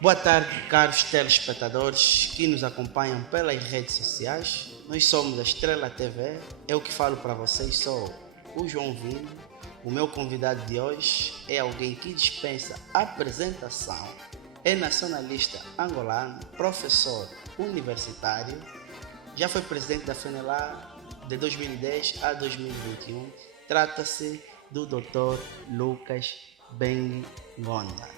Boa tarde, caros telespectadores que nos acompanham pelas redes sociais. Nós somos a Estrela TV. Eu que falo para vocês sou o João Vino. O meu convidado de hoje é alguém que dispensa apresentação. É nacionalista angolano, professor universitário. Já foi presidente da FENELA de 2010 a 2021. Trata-se do Dr. Lucas Bengonda,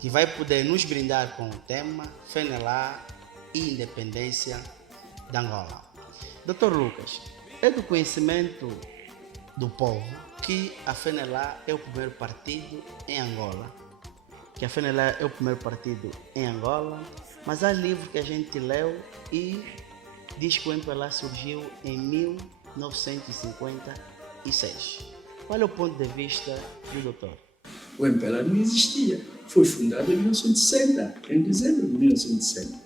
que vai poder nos brindar com o tema FENELA e Independência de Angola. Dr. Lucas, é do conhecimento do povo que a FENELA é o primeiro partido em Angola. Mas há livros que a gente leu e diz que o MPLA surgiu em 1956. Qual é o ponto de vista do doutor? O MPLA não existia. Foi fundado em 1960, em dezembro de 1960.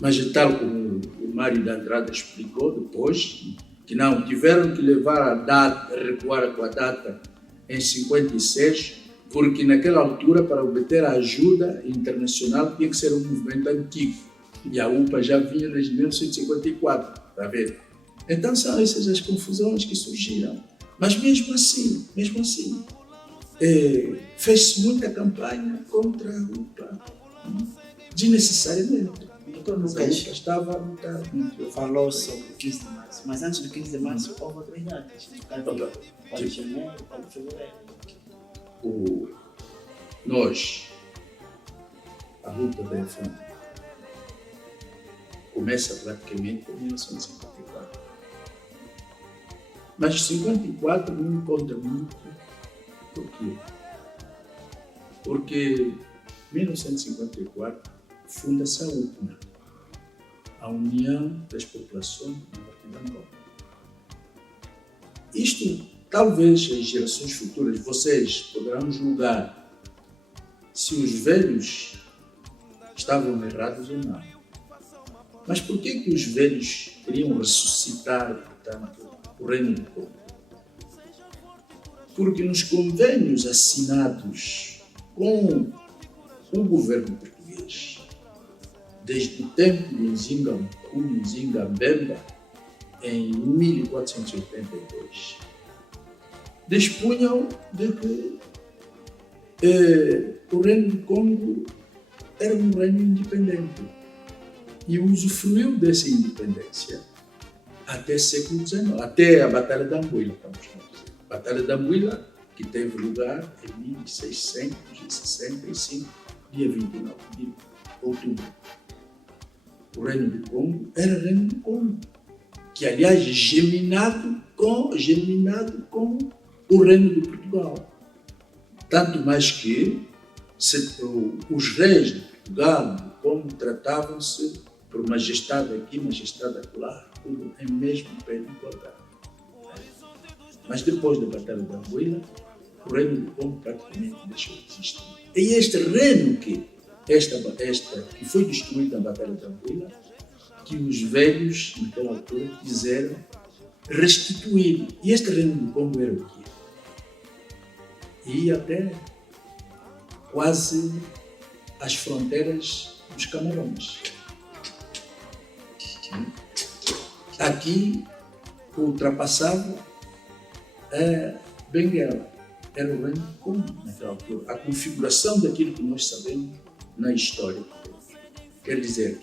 Mas tal como o Mário de Andrade explicou depois, que não tiveram que levar a data, recuar com a data em 56, porque naquela altura, para obter a ajuda internacional, tinha que ser um movimento antigo. E a UPA já vinha desde 1954, está a ver? Então são essas as confusões que surgiram. Mas mesmo assim, fez-se muita campanha contra a UPA, desnecessariamente. Doutor Lucas estava a lutar muito. falou sobre o 15 de março, mas antes do 15 de março houve outras datas. 4 de janeiro, 4 de fevereiro. Nós, a luta da FM, começa praticamente em 1954. Mas 54 não conta muito. Por quê? Porque em 1954 funda-se a UPNA, a União das Populações do Norte de Angola. Isto, talvez as gerações futuras, vocês poderão julgar se os velhos estavam errados ou não. Mas por que os velhos queriam ressuscitar, portanto, o Reino do Congo? Porque nos convênios assinados com o governo português, desde o tempo de Nzinga Mbemba, em 1482, dispunham de que o Reino do Congo era um reino independente e usufruiu dessa independência até século XIX, até a Batalha da Anguila, vamos dizer. A Batalha da Anguila, que teve lugar em 1665, dia 29 de outubro. O Reino do Congo era Reino do Congo, que aliás germinado com o Reino de Portugal. Tanto mais que os reis de Portugal, do Congo, tratavam-se por majestade aqui, majestade acolá, tudo em mesmo pé de igualdade. Mas depois da Batalha da Anguila, o Reino do Congo praticamente deixou de existir. E este reino que foi destruído na Batalha da Anguila, que os velhos, naquela altura, quiseram restituir. E este Reino do Congo era o quê? E até quase às fronteiras dos Camarões. Aqui ultrapassava Benguela. Era o Reino do Congo naquela altura. A configuração daquilo que nós sabemos na história. Quer dizer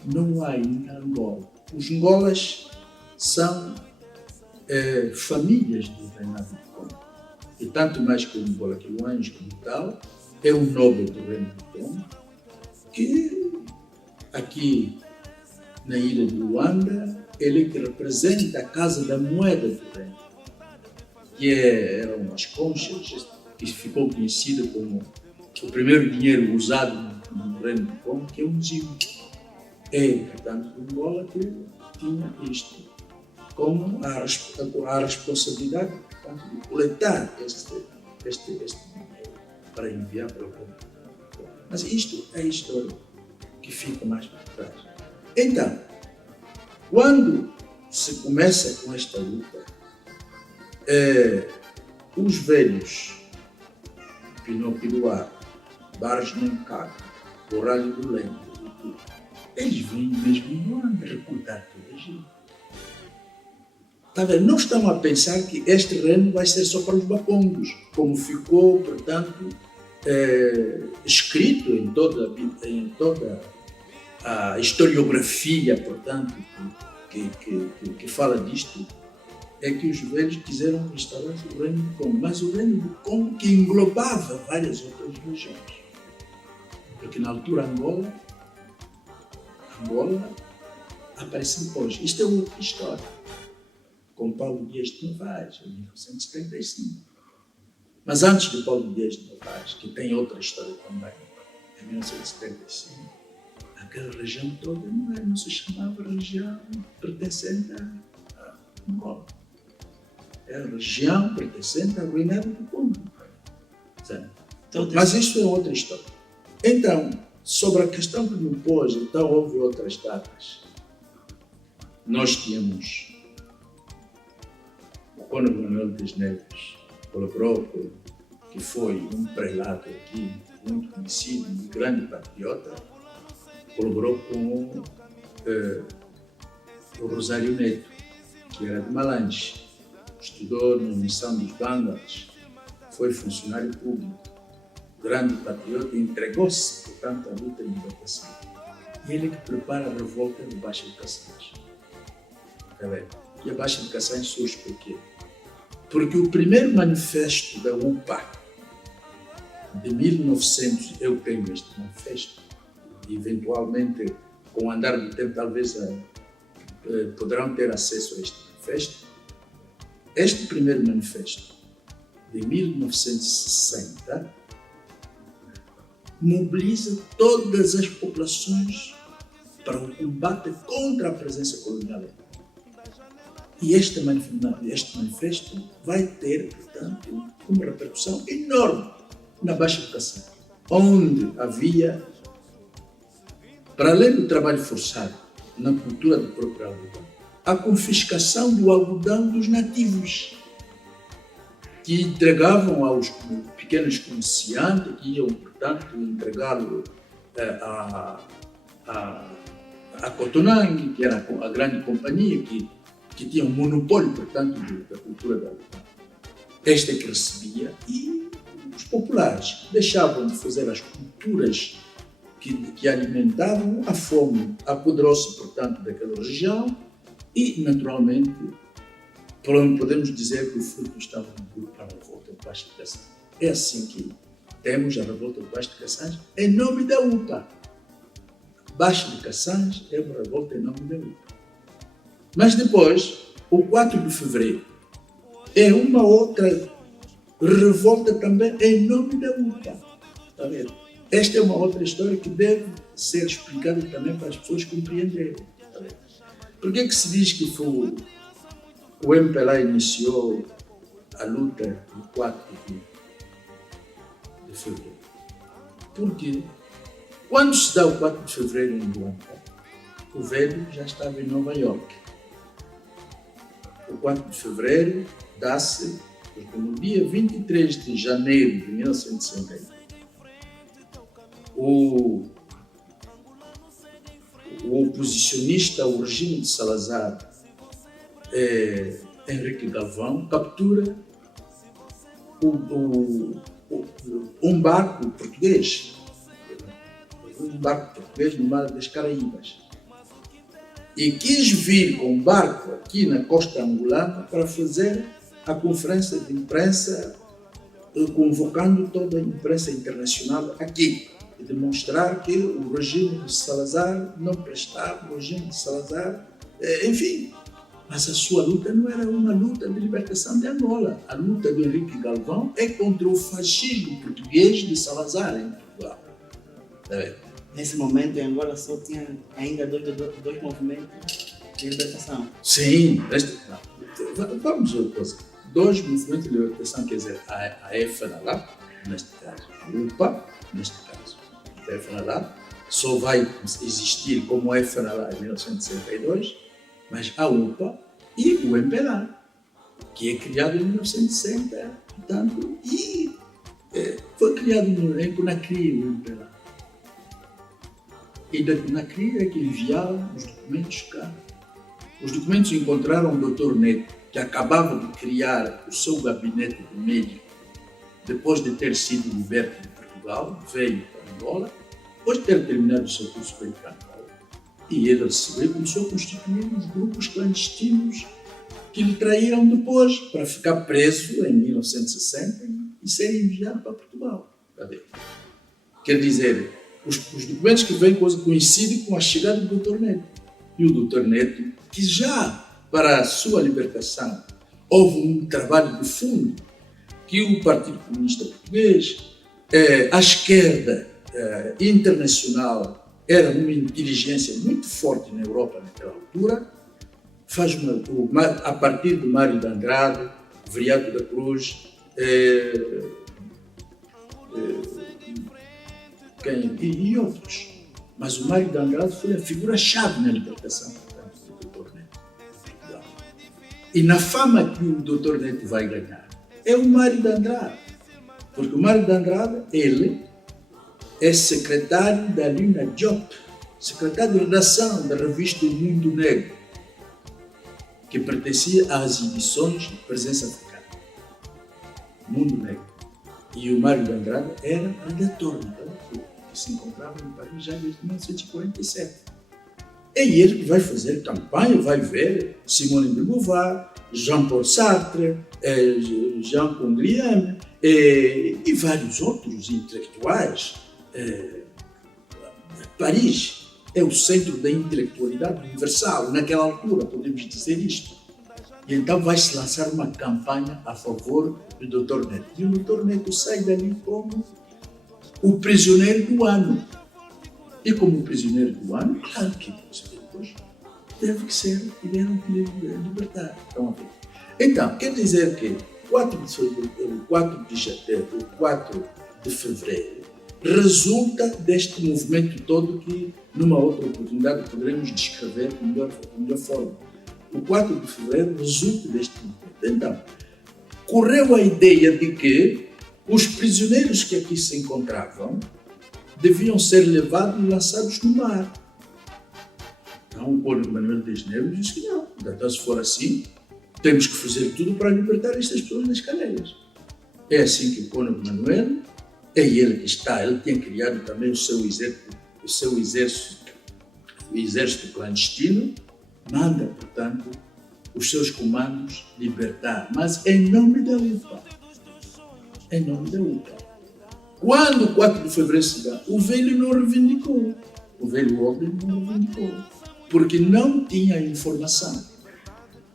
que não há ainda Angola. Os Angolas são famílias do reinado do Congo. E tanto mais que o Angola, que o anjo como tal, é um nobre do Reino do Congo, que aqui na ilha de Luanda, ele que representa a Casa da Moeda do Reino, que eram as conchas, que ficou conhecida como o primeiro dinheiro usado no Reino do Congo, que é um zimo. Portanto, o Angola que tinha isto como a responsabilidade, portanto, de coletar este dinheiro para enviar para o Congo. Mas isto é a história que fica mais para trás. Então, quando se começa com esta luta, os velhos Pinot Piloar, Barros Nencaco, o Rally do Leme. Eles vêm mesmo em Luanda recrutar toda a gente. Tá vendo? Não estão a pensar que este terreno vai ser só para os bacongos, como ficou, portanto, escrito em toda a historiografia, portanto, que fala disto, é que os velhos quiseram restaurar o Reino do Congo, mas o Reino do Congo que englobava várias outras regiões. Porque na altura Angola apareceu depois. Isto é outra história. Com Paulo Dias de Novaes, em 1975. Mas antes de Paulo Dias de Novaes, que tem outra história também, em 1975, aquela região toda não se chamava região pertencente a Angola. Era região pertencente ao Reinado do Congo. Mas isso é outra história. Então, sobre a questão que me pôs, então houve outras datas. Nós tínhamos o Cônego Manuel dos Neves, colaborou, que foi um prelado aqui, muito conhecido, um grande patriota, colaborou com o Rosário Neto, que era de Malange, estudou na missão dos Bangas, foi funcionário público, grande patriota, e entregou-se, portanto, à luta de libertação. E ele que prepara a revolta de Baixa de Caçães. E a Baixa de Caçães surge por quê? Porque o primeiro manifesto da UPA, de 1900, eu tenho este manifesto, e eventualmente, com o andar do tempo, talvez poderão ter acesso a este manifesto. Este primeiro manifesto, de 1960, mobiliza todas as populações para o combate contra a presença colonial. E este manifesto vai ter, portanto, uma repercussão enorme na Baixa de Caçães, onde havia, para além do trabalho forçado na cultura do próprio algodão, a confiscação do algodão dos nativos, que entregavam aos pequenos comerciantes, que iam, portanto, entregá-lo a Cotonang, que era a grande companhia que tinha um monopólio, portanto, da cultura da algodão. Esta é que recebia, e os populares deixavam de fazer as culturas que alimentavam a fome, apoderou-se, portanto, daquela região e, naturalmente, podemos dizer que o fruto estava no para a revolta de Baixa de Caçães. É assim que temos a revolta de Baixa de Caçães em nome da UPA. Baixa de Caçães é uma revolta em nome da UPA. Mas depois, o 4 de fevereiro, é uma outra revolta também em nome da UPA. Está vendo? Esta é uma outra história que deve ser explicada também para as pessoas compreenderem. Está vendo? Por que se diz que o MPLA iniciou a luta no 4 de fevereiro? Porque quando se dá o 4 de fevereiro em Luanda, o velho já estava em Nova York. O 4 de fevereiro dá-se porque no dia 23 de janeiro de 1961, o oposicionista ao regime de Salazar, Henrique Galvão, captura um barco português no Mar das Caraíbas, e quis vir com um barco aqui na costa angolana para fazer a conferência de imprensa, convocando toda a imprensa internacional aqui, e demonstrar que o regime de Salazar não prestava, o regime de Salazar, enfim. Mas a sua luta não era uma luta de libertação de Angola. A luta do Henrique Galvão é contra o fascismo português de Salazar em Portugal. Nesse momento, em Angola só tinha ainda dois movimentos de libertação. Sim, vamos ver coisa. Dois movimentos de libertação, quer dizer, a FNLA, neste caso, a UPA, neste caso. A FNLA só vai existir como a FNLA em 1962, mas a UPA e o MPLA, que é criado em 1960, portanto, e foi criado em Conakry, o MPLA. ainda queria que enviaram os documentos cá. Os documentos encontraram o Dr. Neto, que acabava de criar o seu gabinete de médico, depois de ter sido liberto de Portugal, veio para Angola, depois de ter terminado o seu curso para Angola, e ele recebeu e começou a constituir os grupos clandestinos que lhe traíram depois para ficar preso em 1960 e ser enviado para Portugal. Quer dizer, os documentos que vêm coincidem com a chegada do Dr. Neto. E o Dr. Neto, que já para a sua libertação houve um trabalho de fundo que o Partido Comunista Português, a esquerda internacional, era uma inteligência muito forte na Europa naquela altura, faz a partir do Mário de Andrade, Viriato da Cruz, e outros. Mas o Mário de Andrade foi a figura-chave na libertação do Dr. Neto. E na fama que o Dr. Neto vai ganhar, é o Mário de Andrade. Porque o Mário de Andrade, ele é secretário da Lina Diop, secretário de redação da revista O Mundo Negro, que pertencia às edições de Presença Africana. Mundo Negro. E o Mário de Andrade era redator naquela altura, que se encontrava em Paris já desde 1947. É ele que vai fazer campanha, vai ver Simone de Beauvoir, Jean-Paul Sartre, Jean Congliane e vários outros intelectuais. Paris é o centro da intelectualidade universal, naquela altura, podemos dizer isto. E então vai-se lançar uma campanha a favor do Dr. Neto. E o Dr. Neto sai dali como o prisioneiro do ano. E como prisioneiro do ano, claro que depois deve que ser, tiveram que libertar. Então, quer dizer que 4 de fevereiro resulta deste movimento todo que, numa outra oportunidade, poderemos descrever de melhor forma. O 4 de fevereiro resulta deste movimento. Então, correu a ideia de que os prisioneiros que aqui se encontravam deviam ser levados e lançados no mar. Então, o Cónigo Manuel Dias Neves disse que não. Então, se for assim, temos que fazer tudo para libertar estas pessoas das cadeias. É assim que o Cónigo Manuel, é ele que está, ele tinha criado também o seu exército clandestino, manda, portanto, os seus comandos libertar, mas em nome da UPA. Em nome da UPA. Quando o 4 de fevereiro se dá, o velho não reivindicou. O velho Ogden não reivindicou. Porque não tinha informação.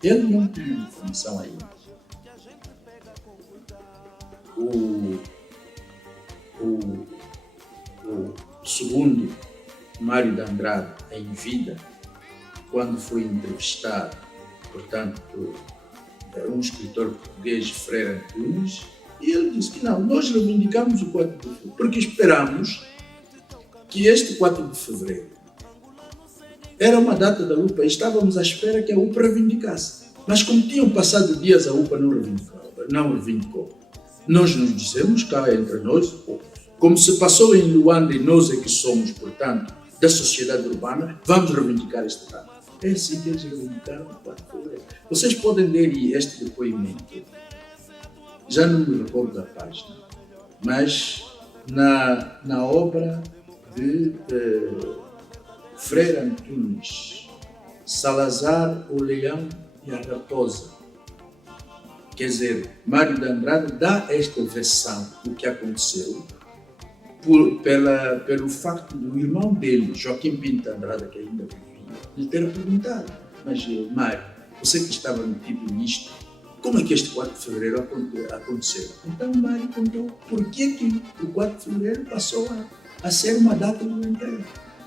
Ele não tinha informação ainda. O segundo, Mário de Andrade, em vida, quando foi entrevistado, portanto, por um escritor português, Freire Antunes, e ele disse que não, nós reivindicamos o 4 de fevereiro, porque esperamos que este 4 de fevereiro era uma data da UPA e estávamos à espera que a UPA reivindicasse. Mas como tinham passado dias, a UPA não reivindicou. Nós nos dissemos, cá entre nós, como se passou em Luanda e nós é que somos, portanto, da sociedade urbana, vamos reivindicar esta data. É assim que eles reivindicaram o 4 de fevereiro. Vocês podem ler este depoimento, já não me recordo da página, mas na obra de Freire Antunes, Salazar, o Leão e a Raposa. Quer dizer, Mário de Andrade dá esta versão do que aconteceu pelo facto do irmão dele, Joaquim Pinto de Andrade, que ainda vivia, lhe ter perguntado: mas Mário, você que estava metido nisto, como é que este 4 de fevereiro aconteceu? Então Mário contou por que o 4 de fevereiro passou a ser uma data momentânea.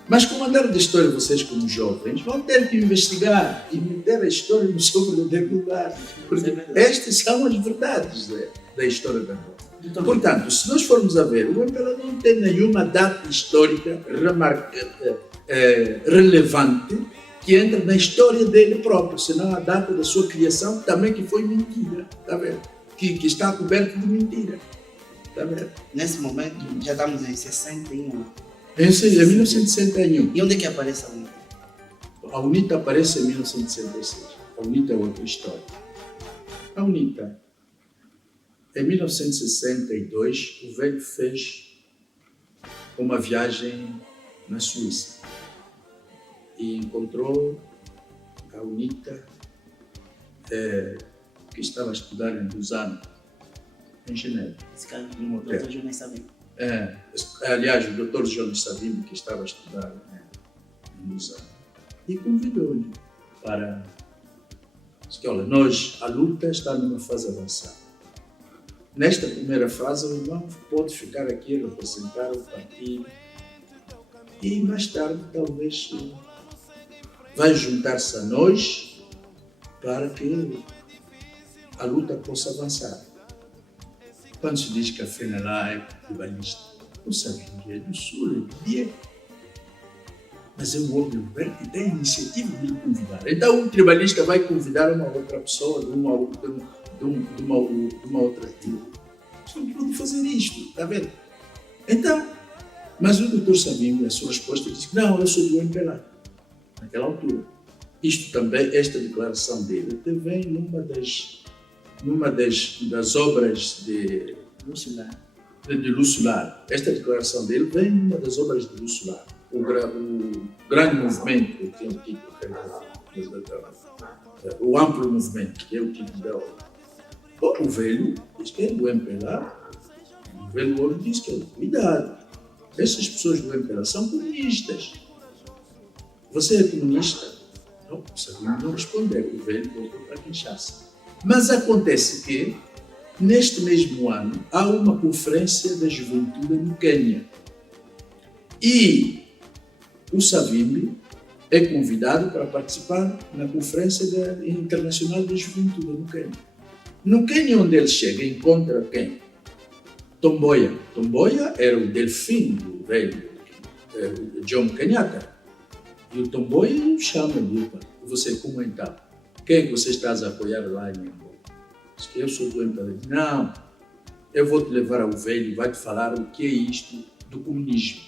Mas como andar da história, vocês como jovens vão ter que investigar e meter a história no seu verdadeiro lugar, porque estas são as verdades da história da Angola. Portanto, se nós formos a ver, o MPLA não tem nenhuma data histórica relevante que entra na história dele próprio, senão a data da sua criação também que foi mentira, está vendo? Que está coberto de mentira, está vendo? Nesse momento, já estamos em 61. Esse é 1961. E onde é que aparece a UNITA? A UNITA aparece em 1966. A UNITA é outra história. A UNITA, em 1962, o velho fez uma viagem na Suíça e encontrou a UNITA, que estava a estudar em Lausanne, em Genebra. Esse cara, o doutor Jonas Savimbi. Aliás, o Dr. Jonas Savimbi, que estava a estudar em Lausanne, e convidou-lhe para... Disse que, olha, a luta está numa fase avançada. Nesta primeira fase, o irmão pode ficar aqui a representar o partido e mais tarde, talvez, vai juntar-se a nós para que a luta possa avançar. Quando se diz que a FENALA é tribalista, não sabe que é do Sul, é do Dia. Mas é o homem Roberto que tem a iniciativa de lhe convidar. Então, um tribalista vai convidar uma outra pessoa de uma outra tribo. Não pode fazer isto, está vendo? Então, mas o Dr. Savimbi, a sua resposta, disse que não, eu sou do MPLA, naquela altura. Isto também, esta declaração dele, vem numa das obras de Lúcio Lar. Esta declaração dele vem numa das obras de Lúcio Lar. O grande movimento, que tem o título, o amplo movimento, que é o título da obra. O velho diz que é do MPLA, o velho homem diz que é cuidado. Essas pessoas do MPLA são comunistas. Você é comunista? Não, Savimbi não respondeu. O velho voltou para Kinshasa. Mas acontece que, neste mesmo ano, há uma conferência da juventude no Quênia. E o Savimbi é convidado para participar na Conferência Internacional da Juventude no Quênia. No Quênia, onde ele chega, encontra quem? Tom Mboya. Tom Mboya era o delfim do velho Jomo Kenyatta. E o Tom Mboya o chama e diz: você, como então? Quem é que você está a apoiar lá em Angola? Diz que eu sou do MPLA. Não, eu vou te levar ao velho e vai te falar o que é isto do comunismo.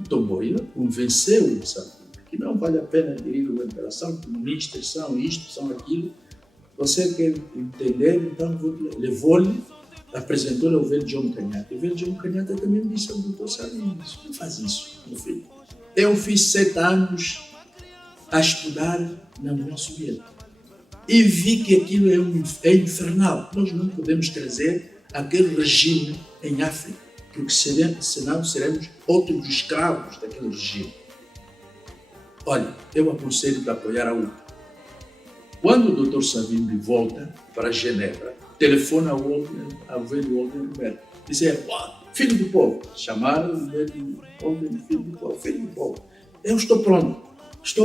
O Tom Mboya convenceu o Savimbi que não vale a pena aderir ao MPLA. São comunistas, são isto, são aquilo. Você quer entender, então levou-lhe, apresentou-lhe ao velho Jomo Kenyatta. E o velho Jomo Kenyatta também disse ao Dr. Savimbi: não faz isso, meu filho. Eu fiz 7 anos a estudar na União Soviética e vi que aquilo é infernal. Nós não podemos trazer aquele regime em África, porque senão seremos outros escravos daquele regime. Olha, eu aconselho-te a apoiar a UPA. Quando o Dr. Savimbi volta para Genebra, telefona ao velho Walden Roberto. Diz: filho do povo. Chamaram o velho Walden, filho do povo, filho do povo. Eu estou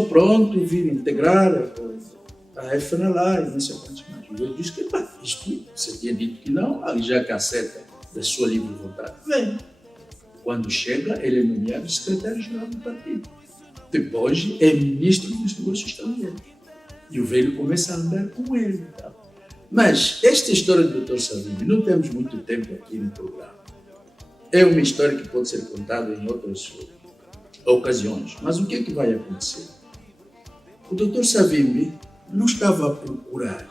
pronto, vir integrar a FNLA e não sei quantos mais. O velho disse que isto, você tinha dito que não, ali já caceta da sua livre vontade. Vem. Quando chega, ele é nomeado secretário-geral do partido. Depois é ministro dos negócios estrangeiros. E o velho começa a andar com ele. Tá? Mas esta história do Dr. Savimbi, não temos muito tempo aqui no programa. É uma história que pode ser contada em outras ocasiões. Mas o que é que vai acontecer? O Dr. Savimbi não estava a procurar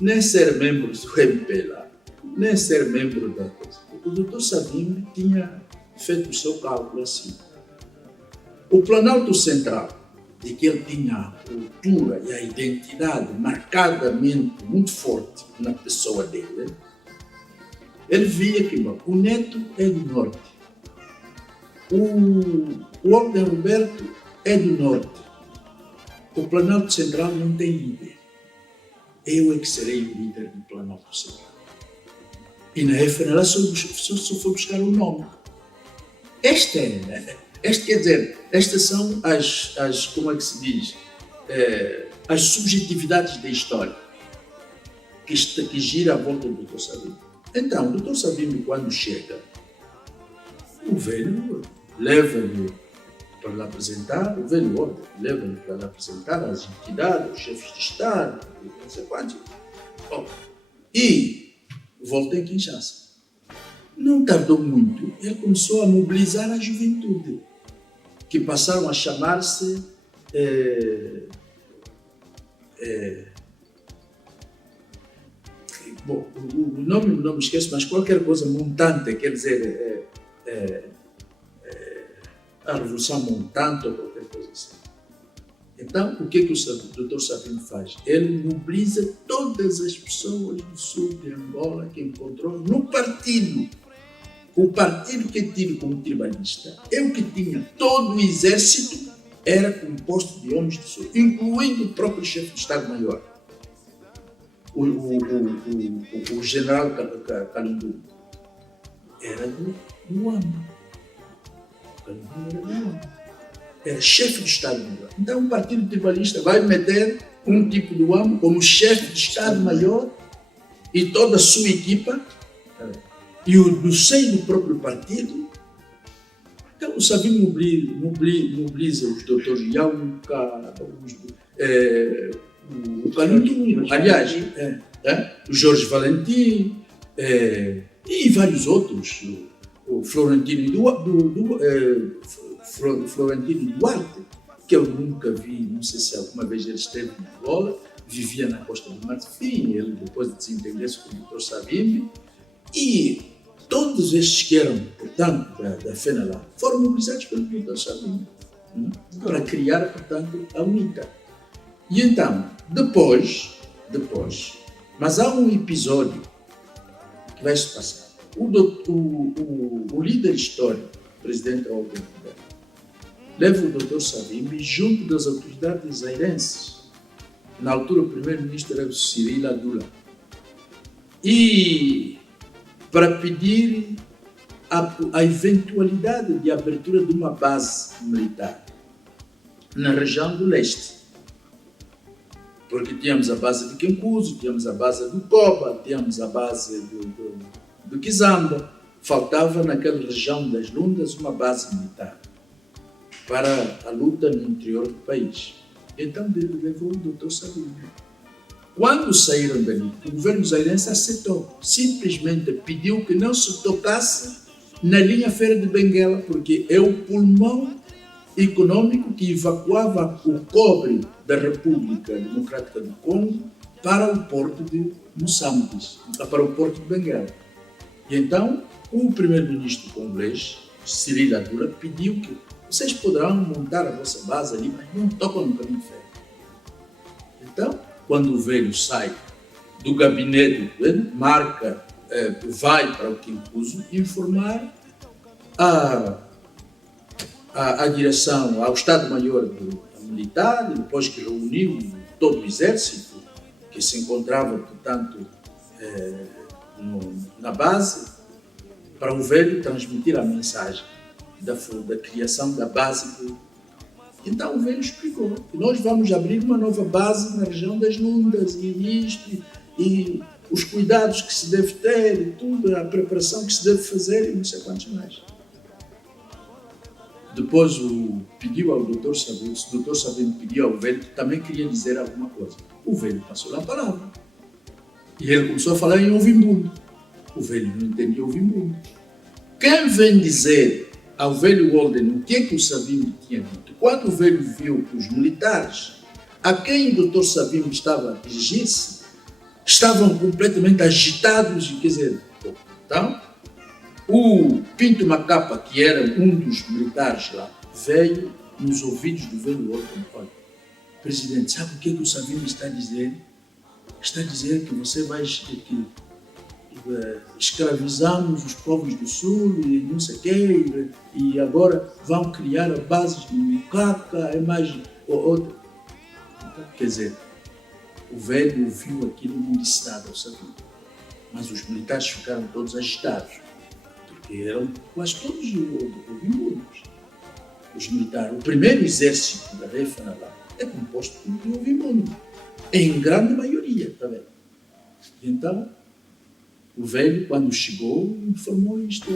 nem ser membro do MPLA, nem ser membro da coisa. O Dr. Savimbi tinha feito o seu cálculo assim. O Planalto Central, de que ele tinha a cultura e a identidade marcadamente muito forte na pessoa dele, ele via que o Neto é do Norte, o Walden Roberto é do Norte, o Planalto Central não tem líder. Eu é que serei o líder do Planalto Central. E na FNLA só foi buscar o nome. Quer dizer, estas são as como é que se diz, as subjetividades da história que gira à volta do Dr. Savimbi. Então, o Dr. Savimbi, quando chega, o velho leva-lhe para lhe apresentar, o velho homem leva-lhe para lhe apresentar as entidades, os chefes de Estado, não sei quantos. E volta em Kinshasa. Não tardou muito, ele começou a mobilizar a juventude, que passaram a chamar-se bom, o nome não me esqueço, mas qualquer coisa montante, quer dizer, a Revolução Montante ou qualquer coisa assim. Então, o que o Dr. Savimbi faz? Ele mobiliza todas as pessoas do sul de Angola que encontrou no partido. O partido que tinha como tribalista, eu que tinha todo o exército, era composto de homens do sul, incluindo o próprio chefe de Estado-Maior, o general Kalundum. Era do UAM. Era chefe de Estado-Maior. Então, um partido tribalista vai meter um tipo do UAM como chefe de Estado-Maior e toda a sua equipa, e do seio do próprio partido. Então, o Savimbi mobiliza os doutores Yauca, o Kalundum, aliás, o Jorge Valentim e vários outros, o Florentino Duarte, que eu nunca vi, não sei se alguma vez ele esteve em Angola, vivia na Costa do Marfim, ele depois de desentender-se com o Dr. Savimbi, e todos estes que eram, portanto, da FENALA, foram mobilizados pelo Dr. Savimbi, para criar, portanto, a UNITA. E então, depois, mas há um episódio que vai se passar. O líder histórico, o presidente Raul Candidato, leva o Dr. Savimbi junto das autoridades zairenses. Na altura, o primeiro-ministro era o Cyril Adula. E para pedir a eventualidade de abertura de uma base militar na região do leste. Porque tínhamos a base de Quencuso, tínhamos a base do Coba, tínhamos a base do Kizamba. Faltava naquela região das Lundas uma base militar para a luta no interior do país. Então ele levou o Dr. Savimbi. Quando saíram dali, o governo zairense aceitou, simplesmente pediu que não se tocasse na linha Feira de Benguela, porque é o pulmão econômico que evacuava o cobre da República Democrática do Congo para o porto de Moçambique, para o porto de Benguela. E então, o primeiro-ministro congolês, Cyril Adula, pediu que vocês poderão montar a vossa base ali, mas não tocam no caminho de ferro. Então, quando o velho sai do gabinete, vai para o Quencuso informar a direção, ao Estado-Maior militar, depois que reuniu todo o exército que se encontrava, portanto, na base, para o velho transmitir a mensagem da criação da base. Então o velho explicou que nós vamos abrir uma nova base na região das Lundas e os cuidados que se deve ter e tudo, a preparação que se deve fazer e não sei quantos mais. Depois pediu ao Dr. Savimbi, o Dr. Savimbi pediu ao velho que também queria dizer alguma coisa. O velho passou a palavra. E ele começou a falar em Ovimbundo. O velho não entendia Ovimbundo. Quem vem dizer ao velho Walden o que o Savimbi tinha dito? Quando o velho viu que os militares a quem o Dr. Savimbi estava a dirigir-se estavam completamente agitados, quer dizer, então, o Pinto Macapa, que era um dos militares lá, veio nos ouvidos do velho Walden. Olha, presidente, sabe o que o Savimbi está a dizer? Está a dizer que você vai escravizamos os povos do sul e não sei o quê, e agora vão criar bases de Mucaca, é mais outra. Então, quer dizer, o velho ouviu aquilo e não disse nada ao Savimbi. Mas os militares ficaram todos agitados, porque eram quase todos ouvimbundos. Os militares, o primeiro exército da FENALA é composto por ouvimbundos, em grande maioria, está vendo? E então, o velho, quando chegou, informou isto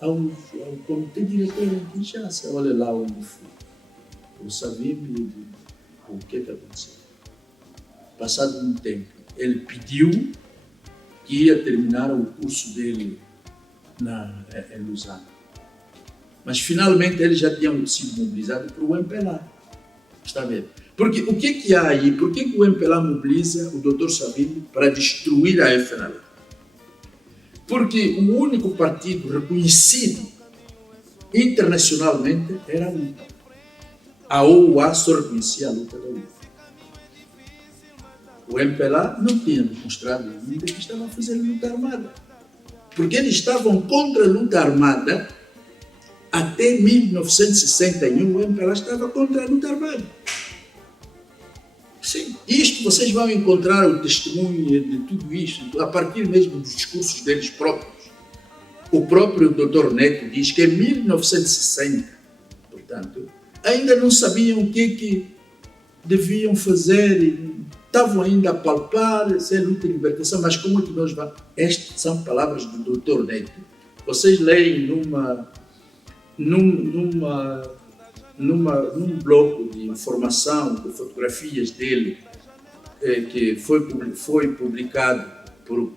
ao comitê diretor em Kinshasa. Olha lá onde foi. O Savimbi, o que aconteceu? Passado um tempo, ele pediu que ia terminar o curso dele em Lusaka. Mas finalmente eles já tinham sido mobilizados para o MPLA. Está a ver? Porque o que há aí? Por que o MPLA mobiliza o Dr. Savimbi para destruir a FNL? Porque o único partido reconhecido internacionalmente era a luta. A OUA só reconhecia a luta da luta. O MPLA não tinha demonstrado ainda que estava a fazer luta armada. Porque eles estavam contra a luta armada até 1961. O MPLA estava contra a luta armada. Sim, isto vocês vão encontrar o testemunho de tudo isto a partir mesmo dos discursos deles próprios. O próprio Dr. Neto diz que em 1960, portanto, ainda não sabiam o que deviam fazer, estavam ainda a palpar, se é luta de libertação, mas como é que nós vamos? Estas são palavras do Dr. Neto. Vocês leem num bloco de informação, de fotografias dele, que foi publicado por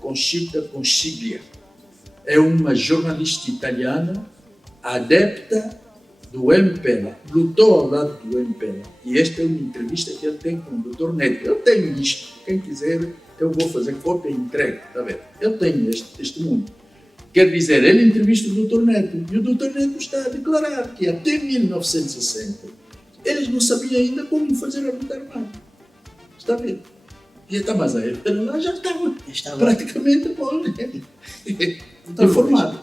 Conchita Consiglia. É uma jornalista italiana, adepta do MPLA, lutou ao lado do MPLA. E esta é uma entrevista que ele tem com o Dr. Neto. Eu tenho isto, quem quiser, eu vou fazer cópia e entrego, está vendo? Eu tenho este testemunho. Quer dizer, ele entrevista o Dr. Neto, e o Dr. Neto está a declarar que até 1960 eles não sabiam ainda como fazer a luta armada. Está a ver? E está, mas aí lá já estava praticamente informado.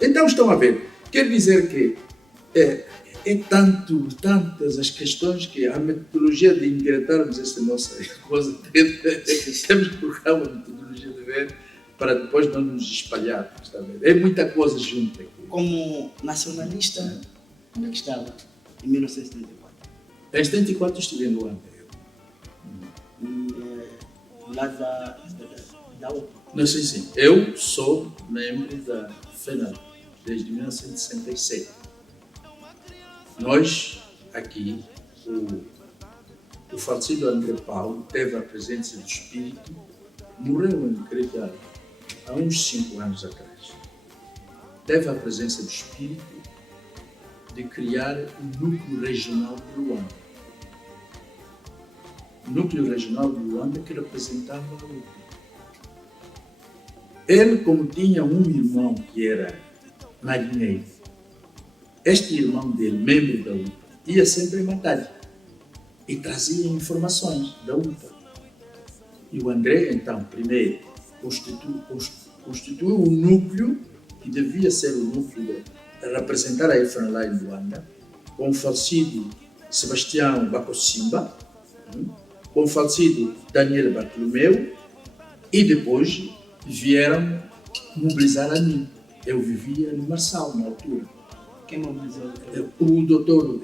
Então estão a ver. Quer dizer que tantas as questões que a metodologia de endireitarmos essa nossa coisa, temos que colocar uma metodologia de ver para depois não nos espalhar. Está a ver? É muita coisa junto aqui. Como nacionalista, onde é que estava em 1974? Em 74 estive em Luanda. Do lado da UPA? Não sei sim. Eu sou membro da FENAL desde 1967. Nós, aqui, o falecido André Paulo teve a presença do espírito, morreu em Creta há uns 5 anos atrás. Teve a presença do espírito de criar o núcleo regional de Luanda. O núcleo regional de Luanda que representava a luta. Ele, como tinha um irmão que era marinheiro, este irmão dele, membro da UPA, ia sempre em batalha e trazia informações da UPA. E o André, então, primeiro, constituiu um núcleo que devia ser o núcleo de representar a FNLA em Luanda, com o falecido Sebastião Bacossimba, com o falecido Daniel Bartolomeu, e depois vieram mobilizar a mim. Eu vivia no Marçal, na altura. Quem mobilizou? O doutor,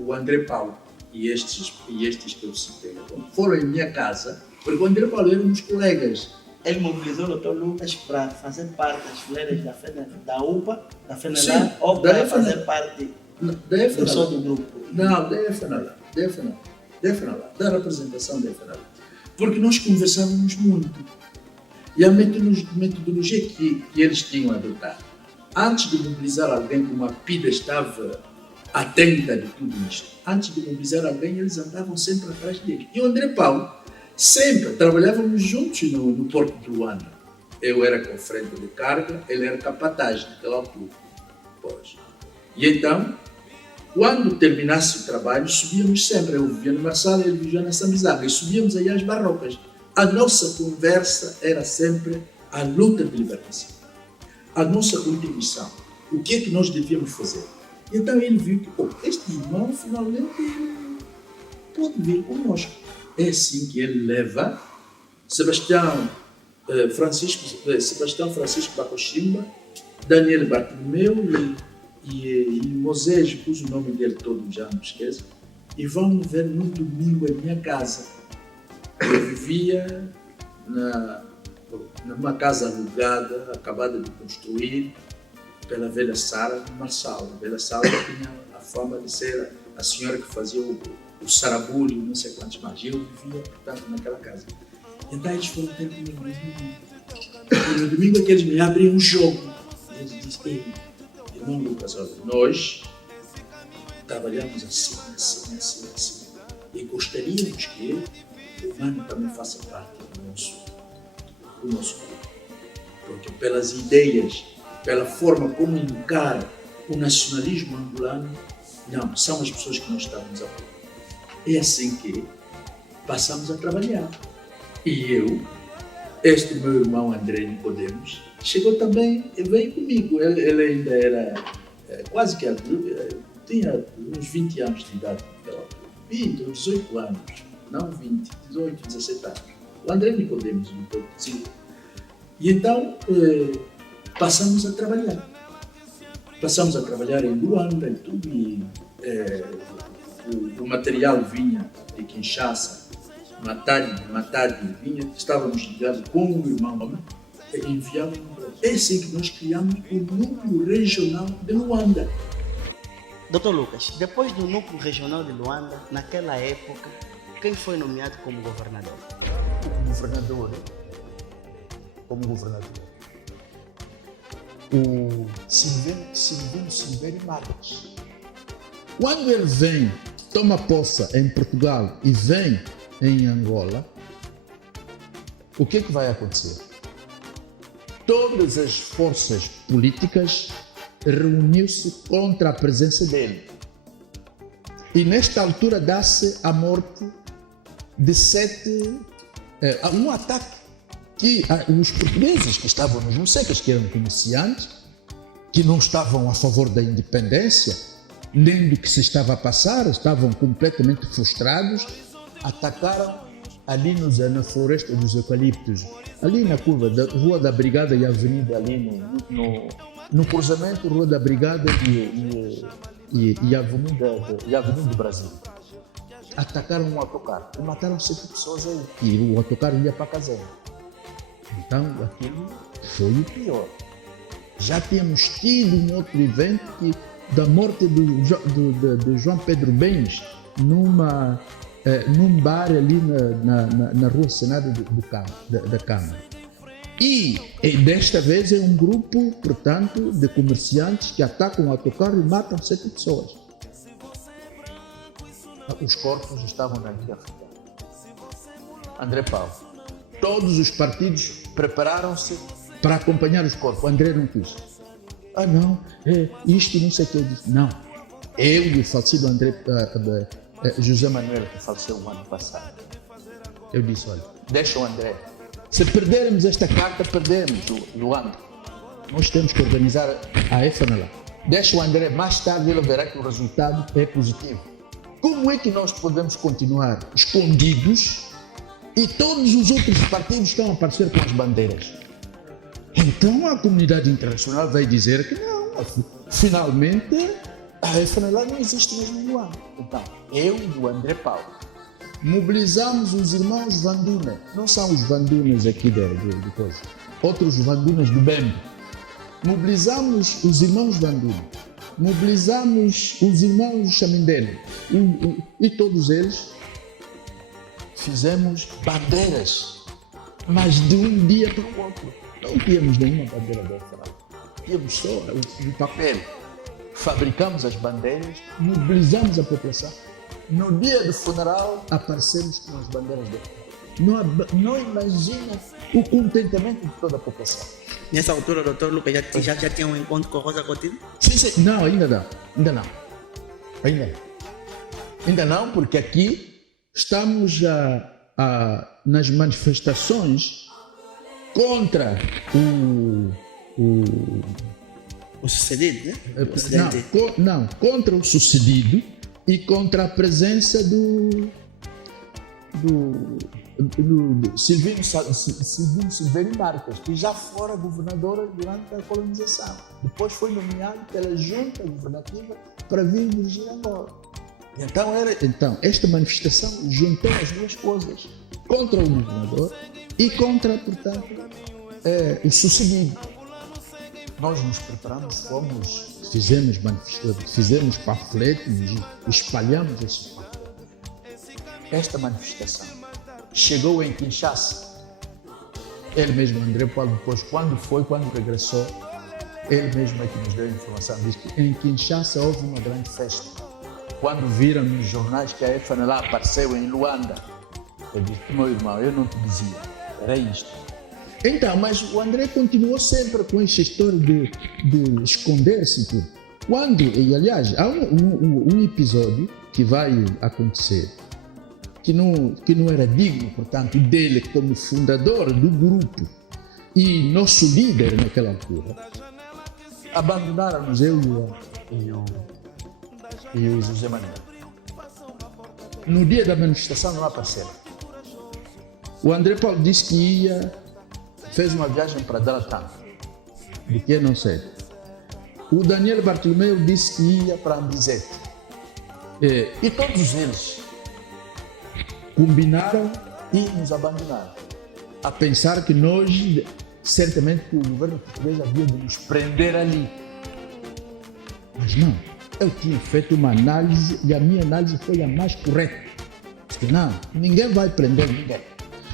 o André Paulo e estes que eu citei. Foram em minha casa, porque o André Paulo éramos colegas. Ele mobilizou o Dr. Lucas para fazer parte das fileiras da UPA, da FNLA, ou para fazer parte do só do grupo? Não, da FNLA, da representação da FNLA. Porque nós conversávamos muito. E a metodologia que eles tinham adotado, antes de mobilizar alguém, como a PIDA estava atenta de tudo isto, antes de mobilizar alguém, eles andavam sempre atrás dele. E o André Paulo, sempre, trabalhávamos juntos no Porto de Luanda. Eu era com frente de carga, ele era capataz naquela altura. Pois. E então, quando terminasse o trabalho, subíamos sempre. Eu vivia no Marçal, ele vivia na Sambizaga, e subíamos aí às Barrocas. A nossa conversa era sempre a luta de libertação. A nossa contribuição. O que é que nós devíamos fazer? Então ele viu que este irmão finalmente pode vir conosco. É assim que ele leva Sebastião Francisco Bacossimba, Daniel Bartolomeu e Moisés, pus o nome dele todo, já não esqueço, e vão me ver no domingo em minha casa. Eu vivia numa casa alugada, acabada de construir pela velha Sara de Marçal. A velha Sara tinha a fama de ser a senhora que fazia o sarabulho, não sei quantos mais. Eu vivia, portanto, naquela casa. Então eles foram ter comigo. E no domingo é que eles me abrem um jogo. Eles dizem, ei, irmão Lucas, olha, nós trabalhamos assim. E gostaríamos que o Mano também faça parte do nosso grupo. Porque pelas ideias, pela forma como encara o nacionalismo angolano, não, são as pessoas que nós estamos a apoiar. É assim que passamos a trabalhar. E este meu irmão André Nicodemos, chegou também e veio comigo. Ele ainda era quase que tinha uns 20 anos de idade. 20 ou 18 anos, não 20, 18, 17 anos. O André Nicodemos, sim. E então passamos a trabalhar. Passamos a trabalhar em Luanda e tudo. E, o material vinha de Kinshasa, Matadi vinha, estávamos ligados com o irmão e enviávamos. É assim que nós criamos o núcleo regional de Luanda. Dr. Lucas, depois do núcleo regional de Luanda, naquela época, quem foi nomeado como governador? Como governador. O Silvino Silveira Marques. Quando ele vem, toma posse em Portugal e vem em Angola, o que vai acontecer? Todas as forças políticas reuniu-se contra a presença dele. E nesta altura dá-se a morte de 7, um ataque que os portugueses que estavam nos Mocecas, que eram comerciantes, que não estavam a favor da independência, nem do que se estava a passar, estavam completamente frustrados, atacaram ali na floresta dos eucaliptos, ali na curva da Rua da Brigada e Avenida, ali no cruzamento Rua da Brigada e Avenida do Brasil. Atacaram um autocarro e mataram 7 pessoas aí. E o autocarro ia para Casé. Então aquilo foi o pior. Já tínhamos tido um outro evento da morte de João Pedro Bens num bar ali na Rua Senado da Câmara. E desta vez é um grupo, portanto, de comerciantes que atacam o autocarro e matam 7 pessoas. Os corpos estavam na Ilha Africana. André Paulo. Todos os partidos prepararam-se para acompanhar os corpos. André não quis. Não, isto não sei o que eu disse. Não, eu e o falecido José Manuel, que faleceu o ano passado. Eu disse, olha, deixa o André. Se perdermos esta carta, perdemos Luanda. Nós temos que organizar a FNLA. Deixa o André, mais tarde ele verá que o resultado é positivo. Como é que nós podemos continuar escondidos e todos os outros partidos estão a aparecer com as bandeiras? Então a comunidade internacional vai dizer que não, finalmente a FNLA não existe mesmo em Luanda. Então, eu e o André Paulo mobilizamos os irmãos Vanduna, não são os Vandunas aqui de coisa, outros Vandunas do Bembe. Mobilizamos os irmãos Vanduna, mobilizamos os irmãos Chamindele e todos eles fizemos bandeiras, mas de um dia para o outro. Não tínhamos nenhuma bandeira da FNLA, tínhamos só o papel. Fabricamos as bandeiras, mobilizamos a população. No dia do funeral, aparecemos com as bandeiras da FNLA. Não imagina o contentamento de toda a população. Nessa altura, doutor Lucas, já tinha um encontro com Rosa Coutinho? Sim. Não, ainda não, porque aqui estamos nas manifestações contra o sucedido, né? Contra o sucedido e contra a presença do Silvino Silveira Marques, que já fora governador durante a colonização. Depois foi nomeado pela junta governativa para vir dirigir Angola. Então, esta manifestação juntou as duas coisas, contra o governador e contra, portanto, o sucedido. Nós nos preparamos, fizemos panfletos e espalhamos esses panfletos. Esta manifestação chegou em Kinshasa Ele mesmo, André Paulo, depois, quando regressou, ele mesmo é que nos deu a informação, diz que em Kinshasa houve uma grande festa. Quando viram nos jornais que a FNLA apareceu em Luanda, eu disse, meu irmão, eu não te dizia, era isto. Então, mas o André continuou sempre com essa história de esconder-se tudo. E aliás, há um episódio que vai acontecer, que não era digno, portanto, dele como fundador do grupo e nosso líder naquela altura. Abandonaram-nos eu e o José Manuel. No dia da manifestação não apareceram. O André Paulo disse que fez uma viagem para Dalatã, de que não sei. O Daniel Bartolomeu disse que ia para Ambizete. E todos eles combinaram e nos abandonaram, a pensar que nós, certamente que o governo português havia de nos prender ali. Mas não, eu tinha feito uma análise e a minha análise foi a mais correta. Porque não, ninguém vai prender ninguém.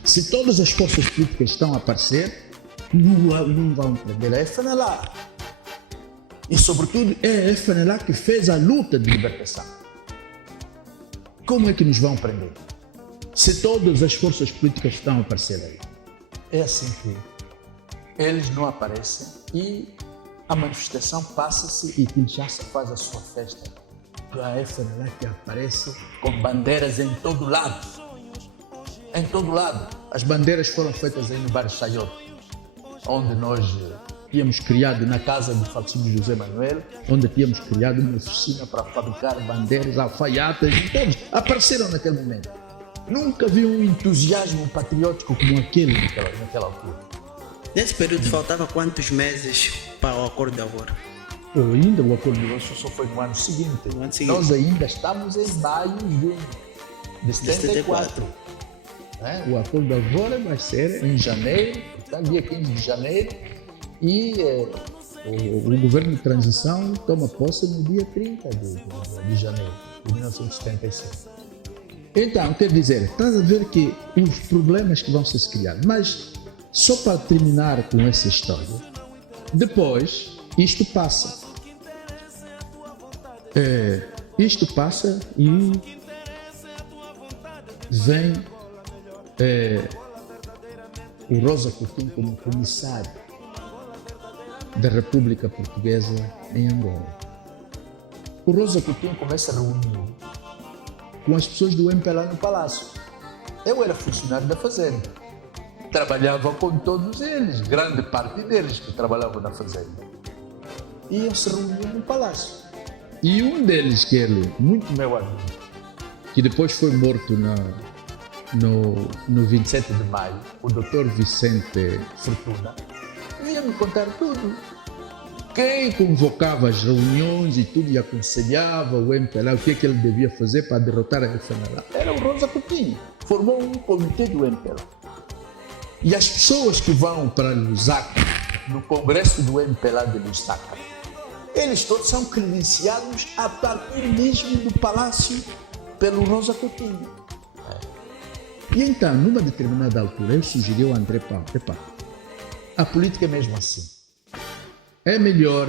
Se todas as forças políticas estão a aparecer, não vão prender a FNLA. E sobretudo é a FNLA que fez a luta de libertação. Como é que nos vão prender? Se todas as forças políticas estão a aparecer aí. É assim que eles não aparecem e a manifestação passa-se e Kinshasa faz a sua festa. A FNLA que aparece com bandeiras em todo lado. Em todo lado. As bandeiras foram feitas aí no bairro Chayote, onde nós tínhamos criado, na casa do falecido José Manuel, onde tínhamos criado uma oficina para fabricar bandeiras, alfaiatas, e todos apareceram naquele momento. Nunca vi um entusiasmo patriótico como aquele naquela altura. Nesse período faltava quantos meses para o Acordo de Alvor? Ainda o Acordo de Alvor só foi no ano seguinte. Nós ainda estamos em maio de 74. O Acordo de Alvor vai ser em janeiro, dia 15 de janeiro, e o governo de transição toma posse no dia 30 de janeiro de 1976. Então, quer dizer, estás a ver que os problemas que vão ser criados, mas só para terminar com essa história, depois isto passa. Isto passa e vem o Rosa Coutinho como comissário da República Portuguesa em Angola. O Rosa Coutinho começa a reunir com as pessoas do MPLA no Palácio. Eu era funcionário da Fazenda. Trabalhava com todos eles, grande parte deles que trabalhavam na Fazenda. E eu se reunia no Palácio. E um deles, que ele, muito meu amigo, que depois foi morto no 27 de maio, o Dr. Vicente Fortuna, vinha me contar tudo. Quem convocava as reuniões e tudo e aconselhava o MPLA o que ele devia fazer para derrotar a FNLA era o Rosa Coutinho. Formou um comitê do MPLA. E as pessoas que vão para Lusaka, no congresso do MPLA de Lusaka, eles todos são credenciados a partir mesmo do palácio pelo Rosa Coutinho. E então, numa determinada altura, eu sugeri ao André Paulo, a política é mesmo assim. É melhor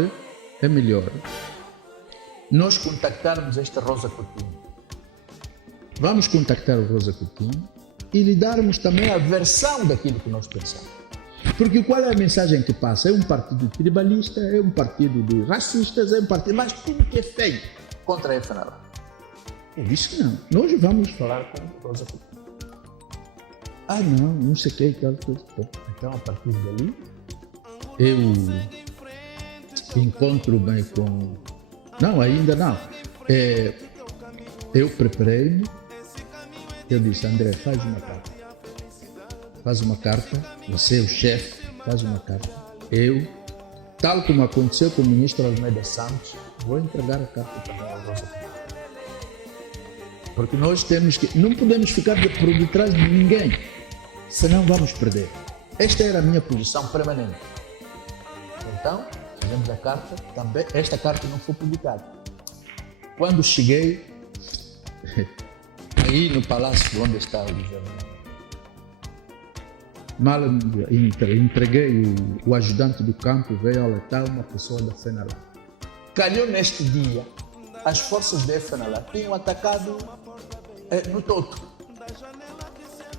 nós contactarmos esta Rosa Coutinho. Vamos contactar o Rosa Coutinho e lhe darmos também a versão daquilo que nós pensamos. Porque qual é a mensagem que passa? É um partido tribalista, é um partido de racistas, é um partido, mas tudo que é feito contra a FNLA. Eu disse que não. Nós vamos falar com o Rosa Coutinho. Não sei o que, tal coisa. Então, a partir dali, eu encontro bem com... Não, ainda não. Eu preparei-me. Eu disse, André, faz uma carta, você é o chefe, faz uma carta. Eu, tal como aconteceu com o ministro Almeida Santos, vou entregar a carta também ao Rosa Coutinho. Porque nós não podemos ficar por detrás de ninguém, senão vamos perder. Esta era a minha posição permanente. Então, fizemos a carta, também esta carta não foi publicada. Quando cheguei, aí no palácio onde está o governo, mal entreguei o ajudante do campo, veio alertar uma pessoa da FENALA. Calhou neste dia, as forças da FENALA tinham atacado no Toto.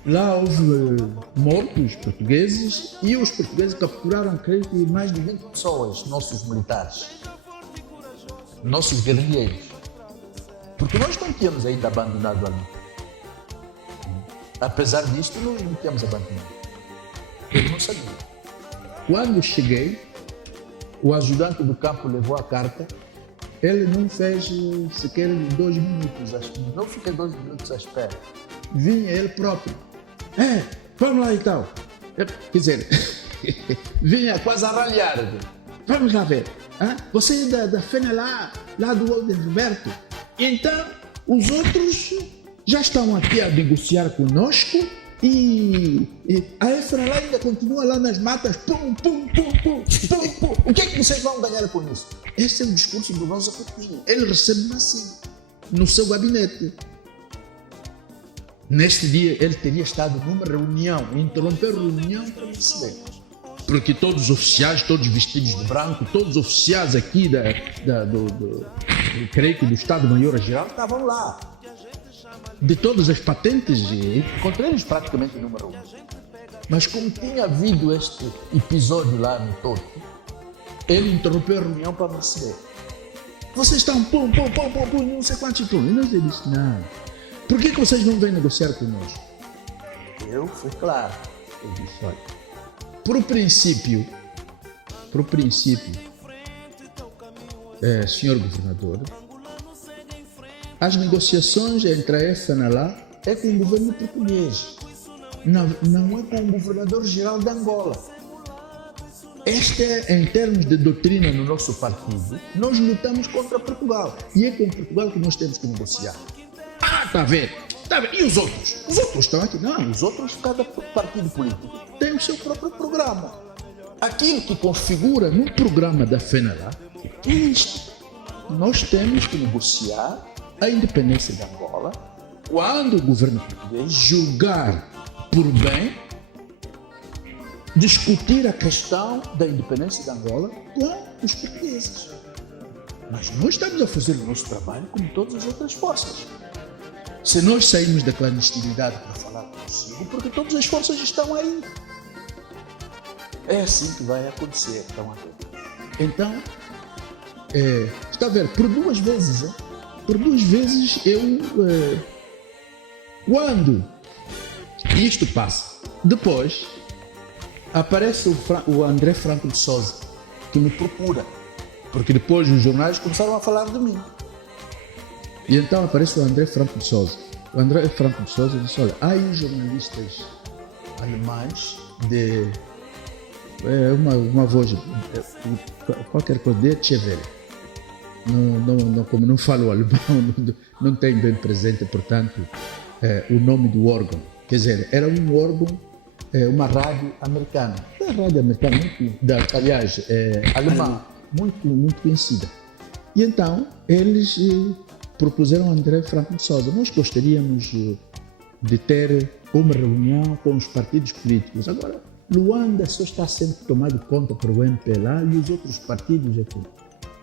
Lá houve mortos portugueses e os portugueses capturaram, creio que, mais de 20 pessoas, nossos militares, nossos guerrilheiros. Porque nós não tínhamos ainda abandonado ali. Apesar disto, nós não tínhamos abandonado. Ele não sabia. Quando cheguei, o ajudante do campo levou a carta. Ele não fez sequer 2 minutos, acho que não fiquei 2 minutos à espera. Vinha ele próprio. Vamos lá então. Quer dizer, vinha quase a ralhar. Vamos lá ver. Você é da FENALA, lá do Roberto. Então, os outros já estão aqui a negociar conosco e a FENALA ainda continua lá nas matas. Pum, pum, pum, pum, pum, pum. O que é que vocês vão ganhar com isso? Esse é o discurso do Rosa Coutinho. Ele recebe assim, no seu gabinete. Neste dia, ele teria estado numa reunião, interrompeu a reunião para receber. Porque todos os oficiais, todos vestidos de branco, todos os oficiais aqui creio que do Estado-Maior-Geral estavam lá. De todas as patentes, encontrei-los praticamente numa reunião. Mas como tinha havido este episódio lá no Toto, ele interrompeu a reunião para receber. Vocês estão pum, não sei quantos pum. E nós disse, não. Por que vocês não vêm negociar conosco? Eu fui claro. Eu disse, olha, por princípio, senhor governador, as negociações entre a FENALA é com o governo português. Não é com o governador-geral de Angola. Em termos de doutrina no nosso partido, nós lutamos contra Portugal. E é com Portugal que nós temos que negociar. Está a ver? E os outros? Os outros estão aqui. Não, os outros, cada partido político tem o seu próprio programa. Aquilo que configura no programa da FENALA é isto. Nós temos que negociar a independência de Angola quando o governo português julgar por bem discutir a questão da independência de Angola com os portugueses. Mas nós estamos a fazer o nosso trabalho como todas as outras forças. Se nós sairmos da clandestinidade para falar consigo, porque todas as forças estão aí. É assim que vai acontecer. Então, está a ver, por 2 vezes, eu, quando isto passa, depois aparece o André Franco de Sousa, que me procura, porque depois os jornais começaram a falar de mim. E então aparece o André Franco de Sousa. O André Franco de Sousa disse, olha, há aí jornalistas alemães de uma voz, qualquer coisa, de Echeverri. Como não falo alemão, não tenho bem presente, portanto, o nome do órgão. Quer dizer, era um órgão, uma rádio americana. Uma rádio americana, aliás, alemã, muito conhecida. E então, eles propuseram André Franco de Sousa. Nós gostaríamos de ter uma reunião com os partidos políticos. Agora, Luanda só está sendo tomado conta por o MPLA e os outros partidos aqui.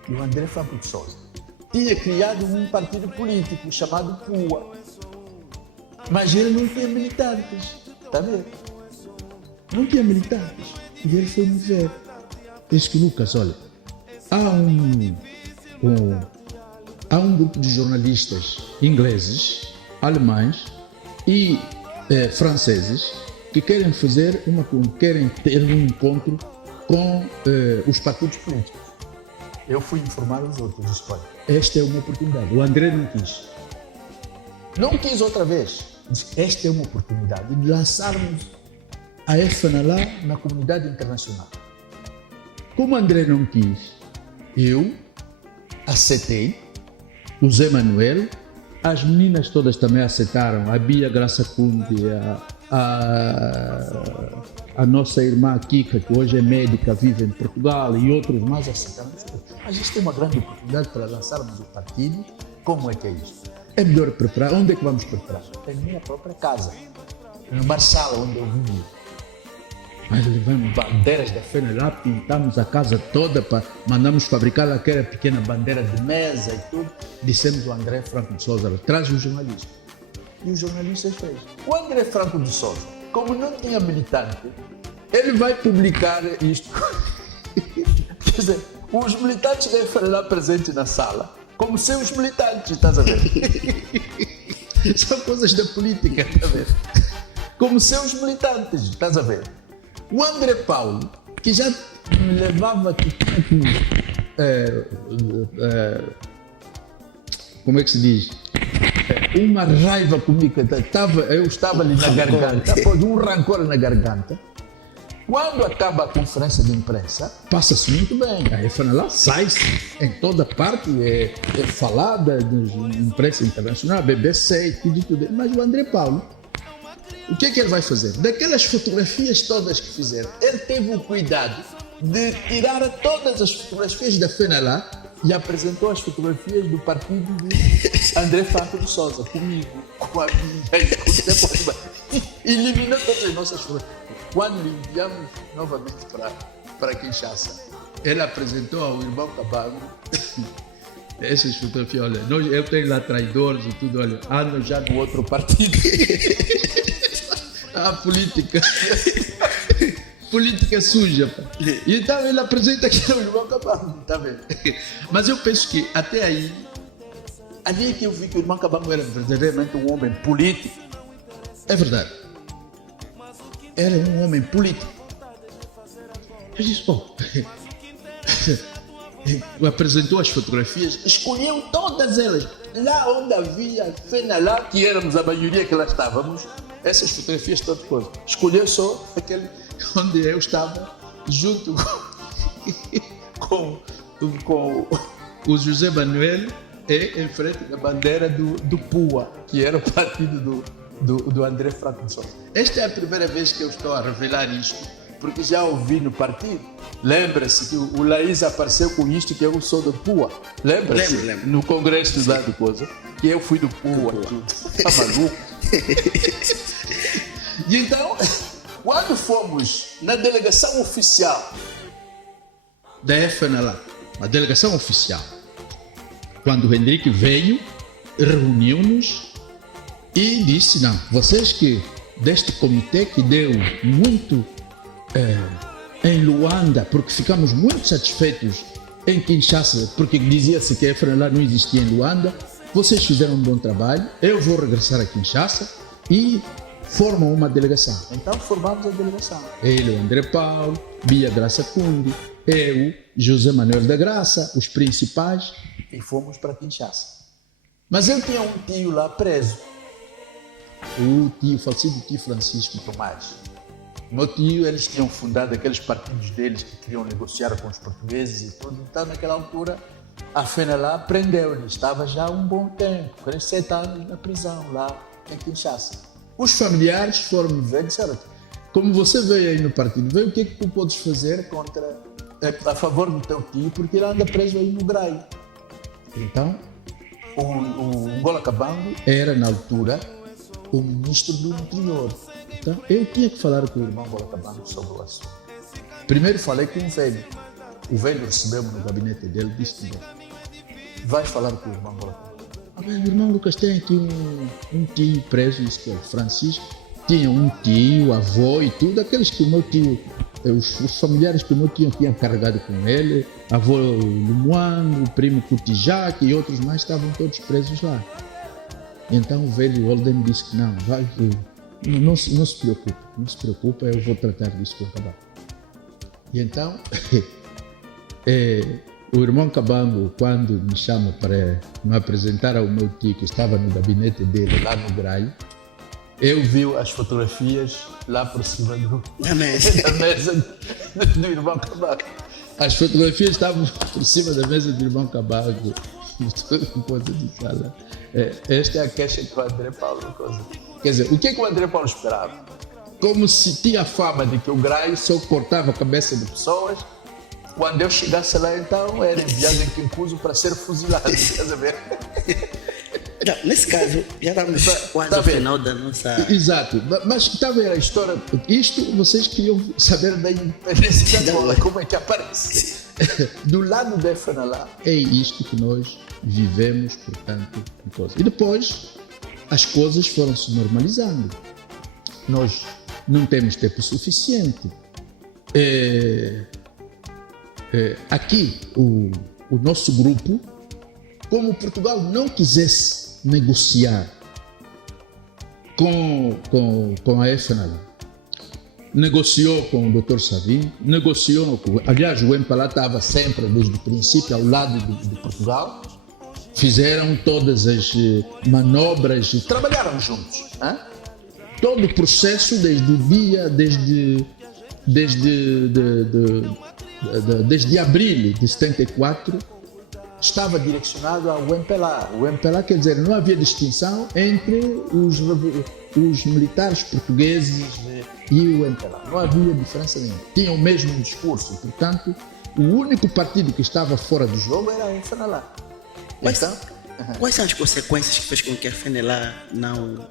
E o André Franco de Sousa tinha criado um partido político chamado PUA. Mas ele não tinha militantes. Está a ver? Não tinha militantes. E ele foi me ver. Disse que, Lucas, olha, há um grupo de jornalistas ingleses, alemães e franceses que querem ter um encontro com os partidos políticos. Eu fui informar os outros, disse, olha, esta é uma oportunidade. O André não quis. Não quis outra vez. Disse, esta é uma oportunidade de lançarmos a FENALA na comunidade internacional. Como o André não quis, eu aceitei. O Zé Manuel, as meninas todas também aceitaram, a Bia Graça Cunde, a nossa irmã Kika, que hoje é médica, vive em Portugal, e outros mais aceitaram. Mas isto é uma grande oportunidade para lançarmos o partido. Como é que é isto? É melhor preparar. Onde é que vamos preparar? É na minha própria casa, numa sala onde eu vivo. Mas levamos bandeiras da FENALAR, pintamos a casa toda, mandamos fabricar aquela pequena bandeira de mesa e tudo. Dissemos ao André Franco de Sousa, traz um jornalista. E os jornalistas fez. O André Franco de Sousa, como não tinha militante, ele vai publicar isto. Quer dizer, os militantes devem falar lá presentes na sala, como ser os militantes, estás a ver? São coisas da política, estás a ver? Como ser os militantes, estás a ver? O André Paulo, que já me levava como é que se diz? Uma raiva comigo, eu estava ali na garganta, um rancor na garganta. Quando acaba a conferência de imprensa, passa-se muito bem. A FENALAR sai-se em toda parte, é falada na imprensa internacional, BBC e tudo. Mas o André Paulo, o que é que ele vai fazer? Daquelas fotografias todas que fizeram, ele teve o cuidado de tirar todas as fotografias da FENALAR e apresentou as fotografias do partido de André Franco de Sousa, comigo, com a minha, e eliminou todas as nossas fotografias. Quando enviamos novamente para Kinshasa, ele apresentou ao irmão Kabango essas fotografias. Olha, eu tenho lá traidores e tudo, olha, andam já no outro partido. A política. Política suja. Pá. E então ele apresenta aquilo ao irmão Kabango, tá vendo? Mas eu penso que até aí, ali é que eu vi que o irmão Kabango era verdadeiramente um homem político. É verdade. Era um homem político. Eu disse, apresentou as fotografias, escolheu todas elas. Lá onde havia FENALAR, que éramos a maioria que lá estávamos, essas fotografias todas coisas. Escolheu só aquele onde eu estava, junto com o José Manuel e em frente da bandeira do PUA, que era o partido do André Franco de Sousa. Esta é a primeira vez que eu estou a revelar isto, porque já ouvi no partido. Lembra-se que o Laís apareceu com isto, que eu sou do PUA. Lembra-se? Lembro. No congresso da coisa, que eu fui do PUA. Tá maluco? E então, quando fomos na delegação oficial da FENALAR, a delegação oficial, quando o Henrique veio, reuniu-nos e disse, não, vocês que deste comitê que deu muito em Luanda, porque ficamos muito satisfeitos em Kinshasa, porque dizia-se que a FENALAR não existia em Luanda, vocês fizeram um bom trabalho, eu vou regressar a Kinshasa e formam uma delegação. Então formamos a delegação. Ele, o André Paulo, Bia Graça Kundi, eu, José Manuel da Graça, os principais, e fomos para Kinshasa. Mas eu tinha um tio lá preso, o falecido tio Francisco Tomás. Meu tio, eles tinham fundado aqueles partidos deles que queriam negociar com os portugueses e tudo. Então, naquela altura, a FENALAR prendeu-lhe. Estava já há um bom tempo, 47 anos na prisão, lá em Kinshasa. Os familiares foram me ver e disseram, como você veio aí no partido, veio, o que é que tu podes fazer a favor do teu tio, porque ele anda preso aí no Grai. Então, o Angola Kabango era, na altura, o ministro do interior. Então, eu tinha que falar com o irmão Angola Kabango sobre o assunto. Primeiro falei com o velho. O velho recebeu-me no gabinete dele e disse, vai falar com o irmão Angola Kabango. O irmão Lucas tem aqui um tio preso, isso que é o Francisco. Tinha um tio, avô e tudo, aqueles que o meu tio, os familiares que o meu tio tinha carregado com ele, avô Lumuano, o primo Cutijac e outros mais, estavam todos presos lá. Então o velho Holden disse que não se preocupe, eu vou tratar disso com o Kabango. E então, o irmão Kabango, quando me chama para me apresentar ao meu tio, que estava no gabinete dele, lá no Grai, eu vi as fotografias lá por cima da mesa do irmão Kabango. As fotografias estavam por cima da mesa do irmão Kabango. Coisa de sala. Esta é a queixa que o André Paulo coisa. Quer dizer, o que o André Paulo esperava? Como se tinha fama de que o Grai só cortava a cabeça de pessoas. Quando eu chegasse lá, então, era enviado em Quincuso para ser fuzilado. Quer ver? Não, nesse caso, já estamos quase Tá ao bem. final da nossa... Exato, mas está a ver a história, isto vocês queriam saber da independência da Angola, como é que aparece. Do lado da FNLA, é isto que nós vivemos, portanto, e depois as coisas foram se normalizando. Nós não temos tempo suficiente. Aqui, o nosso grupo, como Portugal não quisesse negociar com a FNLA, negociou com o Dr. Savim, negociou com... Aliás, o MPLA estava sempre, desde o princípio, ao lado de Portugal, fizeram todas as manobras, trabalharam juntos. Hein? Todo o processo, desde o dia, desde abril de 74, estava direcionado ao MPLA. O MPLA, quer dizer, não havia distinção entre os militares portugueses e o MPLA. Não havia diferença nenhuma. Tinham o mesmo discurso. Portanto, o único partido que estava fora do jogo era a FNLA. Quais são as consequências que fez com que a FNLA não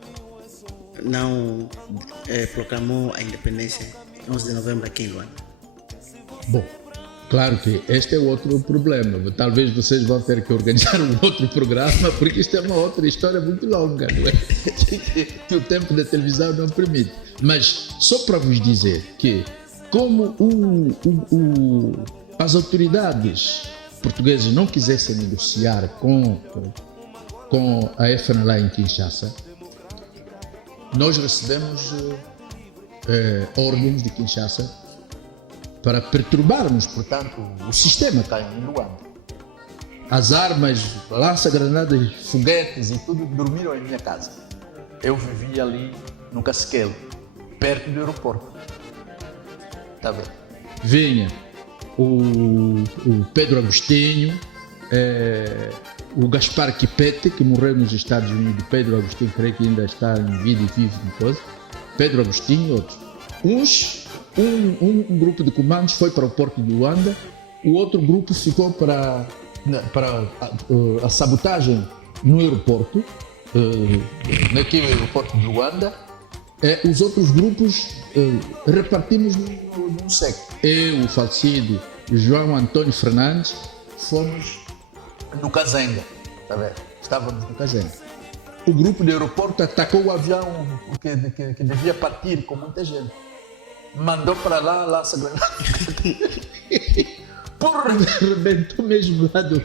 proclamou a independência em 11 de novembro aqui em Luanda? Bom, claro que este é outro problema. Talvez vocês vão ter que organizar um outro programa, porque isto é uma outra história muito longa, não é? Que o tempo da televisão não permite. Mas só para vos dizer que, como as autoridades portuguesas não quisessem negociar com a FNLA em Kinshasa, nós recebemos ordens de Kinshasa para perturbarmos, portanto, o sistema cá em Luanda. As armas, lança-granadas, foguetes e tudo dormiram em minha casa. Eu vivia ali no Casquelo, perto do aeroporto. Tá bem. Vinha o Pedro Agostinho, o Gaspar Kipete, que morreu nos Estados Unidos. Pedro Agostinho, creio que ainda está em vida e vive depois. Pedro Agostinho e outros. Um grupo de comandos foi para o porto de Luanda, o outro grupo ficou para a sabotagem no aeroporto, naquele aeroporto de Luanda. Os outros grupos repartimos num seco. Eu, o falecido João Antônio Fernandes, fomos no Kazenga, tá vendo? Estávamos no Kazenga. O grupo do aeroporto atacou o avião que devia partir com muita gente. Mandou para lá lança-granada. Rebentou mesmo lá no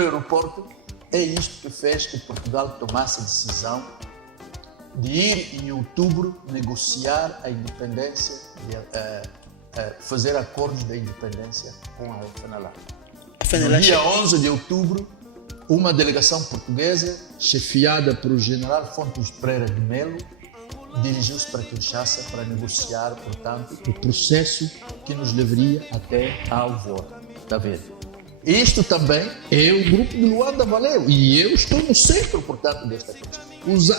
aeroporto. É isto que fez que Portugal tomasse a decisão de ir em outubro negociar a independência, fazer acordos de independência com a FNLA. No dia 11 de outubro, uma delegação portuguesa, chefiada por o general Fontes Pereira de Melo, dirigiu-se para Kinshasa para negociar, portanto, o processo que nos levaria até a Alvora. Está vendo? Isto também é o grupo de Luanda valeu. E eu estou no centro, portanto, desta questão.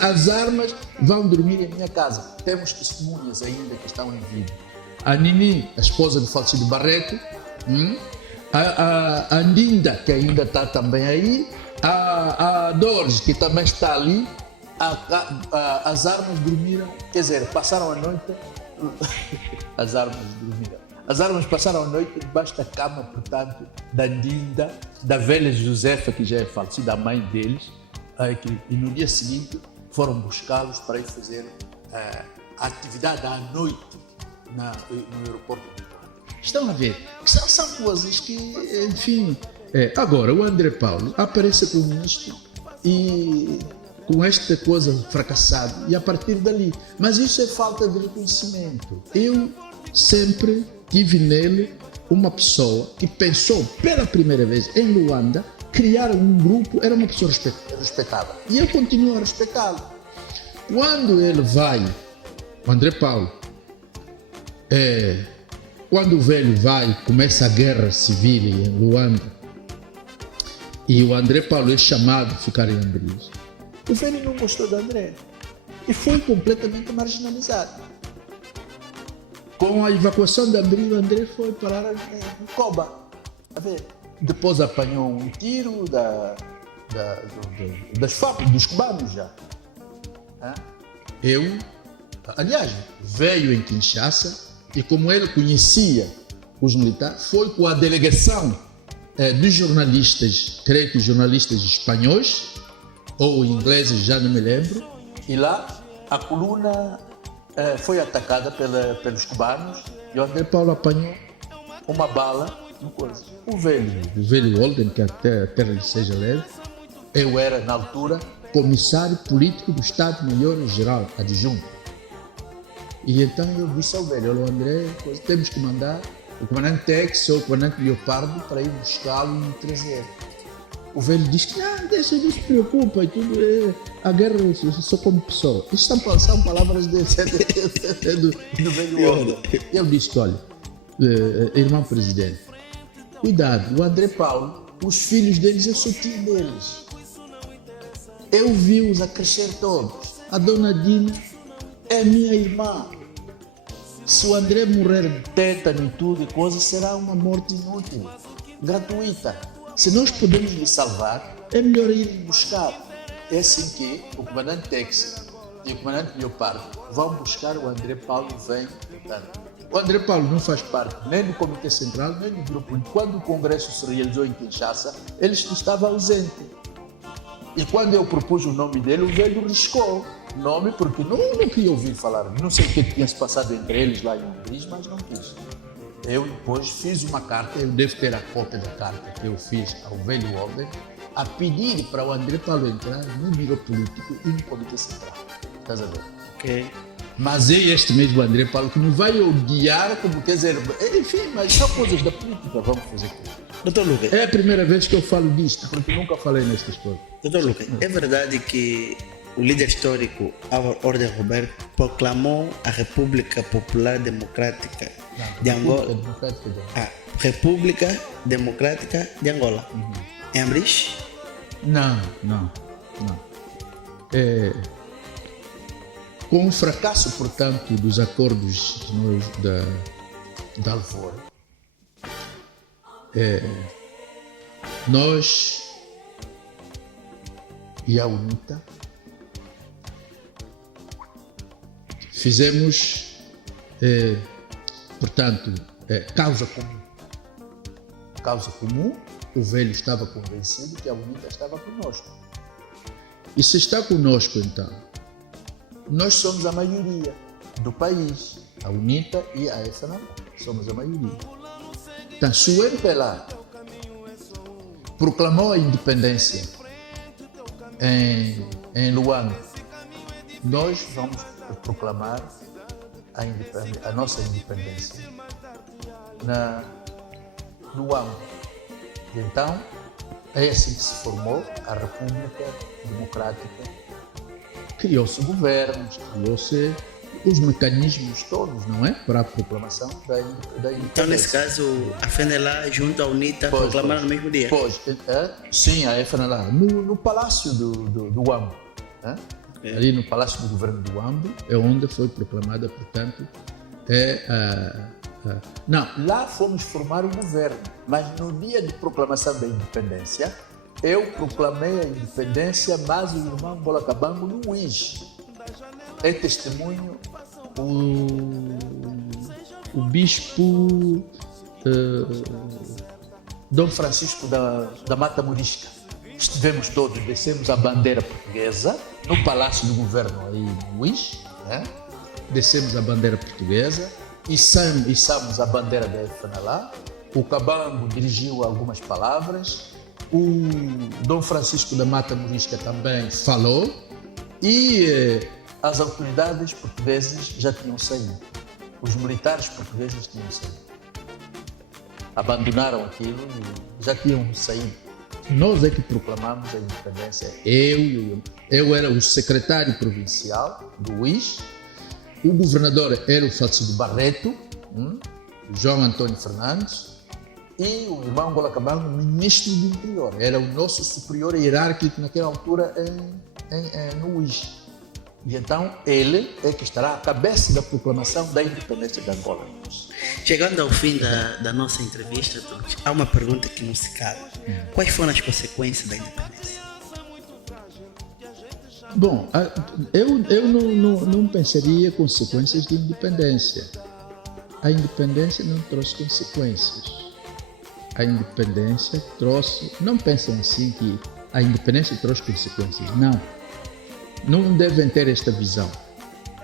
As armas vão dormir em minha casa. Temos testemunhas ainda que estão em vida. A Nini, a esposa do falecido Barreto, a Andinda, que ainda está também aí, a Doris, que também está ali. As armas dormiram, quer dizer, passaram a noite. As armas dormiram. As armas passaram a noite debaixo da cama, portanto, da Andinda, da velha Josefa, que já é falecida, a mãe deles, e no dia seguinte foram buscá-los para ir fazer a atividade à noite no aeroporto de Luanda. Estão a ver? São coisas que, enfim... Agora, o André Paulo aparece com isto e com esta coisa fracassada, e a partir dali. Mas isso é falta de reconhecimento. Eu sempre tive nele uma pessoa que pensou pela primeira vez em Luanda criar um grupo, era uma pessoa respeitável. E eu continuo a respeitá-lo. Quando ele vai, o André Paulo, quando o velho vai, começa a guerra civil em Luanda, e o André Paulo é chamado a ficar em Abril, o velho não gostou do André e foi completamente marginalizado. Com a evacuação de Abril, o André foi parar em Coba. Depois apanhou um tiro das fábricas, dos cubanos já. Aliás, veio em Kinshasa e como ele conhecia os militares, foi com a delegação dos jornalistas, creio que jornalistas espanhóis ou ingleses, já não me lembro, e lá a coluna foi atacada pelos cubanos e o André Paulo apanhou uma bala no coisa. O velho Walden, que até lhe seja leve, eu era, na altura, comissário político do Estado-Maior-Geral adjunto. E então eu disse ao velho, olha André, temos que mandar o comandante Tex ou o comandante Leopardo para ir buscá-lo e trazer. O velho disse que não se preocupa, a guerra só como pessoa. Isto são palavras do velho Walden. Eu disse, olha, irmão presidente, cuidado, o André Paulo, os filhos deles, eu sou tio deles. Eu vi-os a crescer todos. A dona Dina é minha irmã. Se o André morrer de tétano e tudo e coisa, será uma morte inútil, gratuita. Se nós podemos lhe salvar, é melhor ir buscar. É assim que o comandante Tex e o comandante Leopardo vão buscar o André Paulo e vem. O André Paulo não faz parte nem do Comitê Central, nem do Grupo. Quando o Congresso se realizou em Kinshasa, ele estava ausente. E quando eu propus o nome dele, o velho riscou o nome porque não queria ouvir falar. Não sei o que tinha se passado entre eles lá em Paris, mas não quis. Eu depois fiz uma carta, eu devo ter a cópia da carta que eu fiz ao velho Walden, a pedir para o André Paulo entrar no nível político e no Comitê Central. Estás a ver? Ok. Mas é este mesmo André Paulo que nos vai odiar, como quer dizer, enfim, mas são coisas da política, vamos fazer coisas. Doutor Lucas. É a primeira vez que eu falo disto, porque nunca falei nestas coisas. Doutor Lucas, é verdade que o líder histórico Álvaro Ordem Roberto proclamou a República Popular Democrática de Angola. República Democrática de Angola. Em Ambris? Não. Com o fracasso, portanto, dos acordos da Alvor, nós e a UNITA fizemos, portanto, causa comum. Causa comum, o velho estava convencido que a UNITA estava conosco. E se está conosco, então, nós somos a maioria do país. A UNITA e a FNL somos a maioria. Então, se o MPLA proclamou a independência em Luanda, nós vamos proclamar a nossa independência no Luanda. Então, é assim que se formou a República Democrática. Criou-se governos, criou-se os mecanismos todos, não é? Para a proclamação da independência. Então, nesse caso, a FNLA junto à UNITA proclamaram no mesmo dia? Sim, a FNLA, no Palácio do Uambo. Okay. Ali no Palácio do Governo do Uambo é onde foi proclamada, portanto, Não, lá fomos formar o governo, mas no dia de proclamação da independência, eu proclamei a independência, mas o irmão Bola Cabango Luiz. É testemunho o bispo Dom Francisco da Mata Murisca. Estivemos todos, descemos a bandeira portuguesa no Palácio do Governo aí em Luiz, né? Descemos a bandeira portuguesa, içamos a bandeira da FNLA, o Cabango dirigiu algumas palavras, o Dom Francisco da Mata Murisca também falou e as autoridades portuguesas já tinham saído. Os militares portugueses tinham saído. Abandonaram aquilo e já tinham saído. Nós é que proclamamos a independência. Eu era o secretário provincial do Luiz, o governador era o Falcido Barreto, João Antônio Fernandes, e o irmão Gola Cabango, ministro do Interior. Era o nosso superior hierárquico naquela altura no Luiz. E então ele é que estará à cabeça da proclamação da independência de Angola. Chegando ao fim da nossa entrevista, há uma pergunta que não se cala. Quais foram as consequências da independência? Bom, eu não pensaria consequências de independência. A independência não trouxe consequências. A independência trouxe... Não pensem assim que a independência trouxe consequências. Não. Não devem ter esta visão.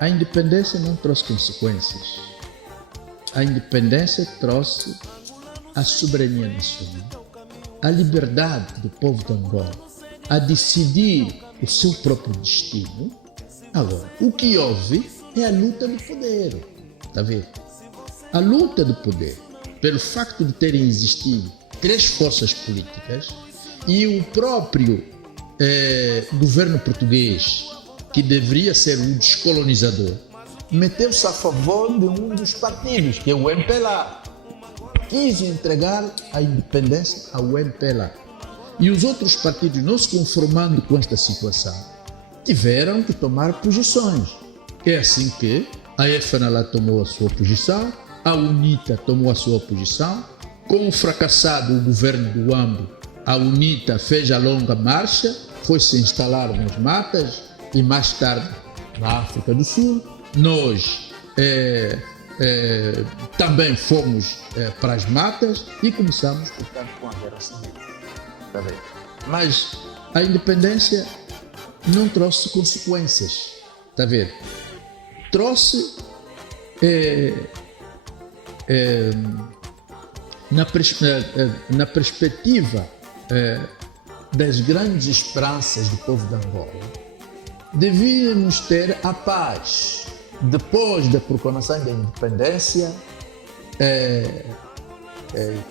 A independência não trouxe consequências. A independência trouxe a soberania nacional, a liberdade do povo de Angola a decidir o seu próprio destino. Agora, o que houve é a luta do poder. Está vendo? A luta do poder, pelo facto de terem existido 3 forças políticas e o próprio governo português, que deveria ser o descolonizador, meteu-se a favor de um dos partidos, que é o MPLA. Quis entregar a independência ao MPLA. E os outros partidos, não se conformando com esta situação, tiveram que tomar posições. É assim que a FNLA tomou a sua posição, a UNITA tomou a sua posição. Com o fracassado governo do Uambo, a UNITA fez a longa marcha, foi se instalar nas matas e mais tarde na África do Sul. Nós também fomos para as matas e começamos, portanto, com a guerra civil. Tá bem? Mas a independência não trouxe consequências. Está a ver? Trouxe na perspectiva das grandes esperanças do povo de Angola, devíamos ter a paz. Depois da proclamação da independência,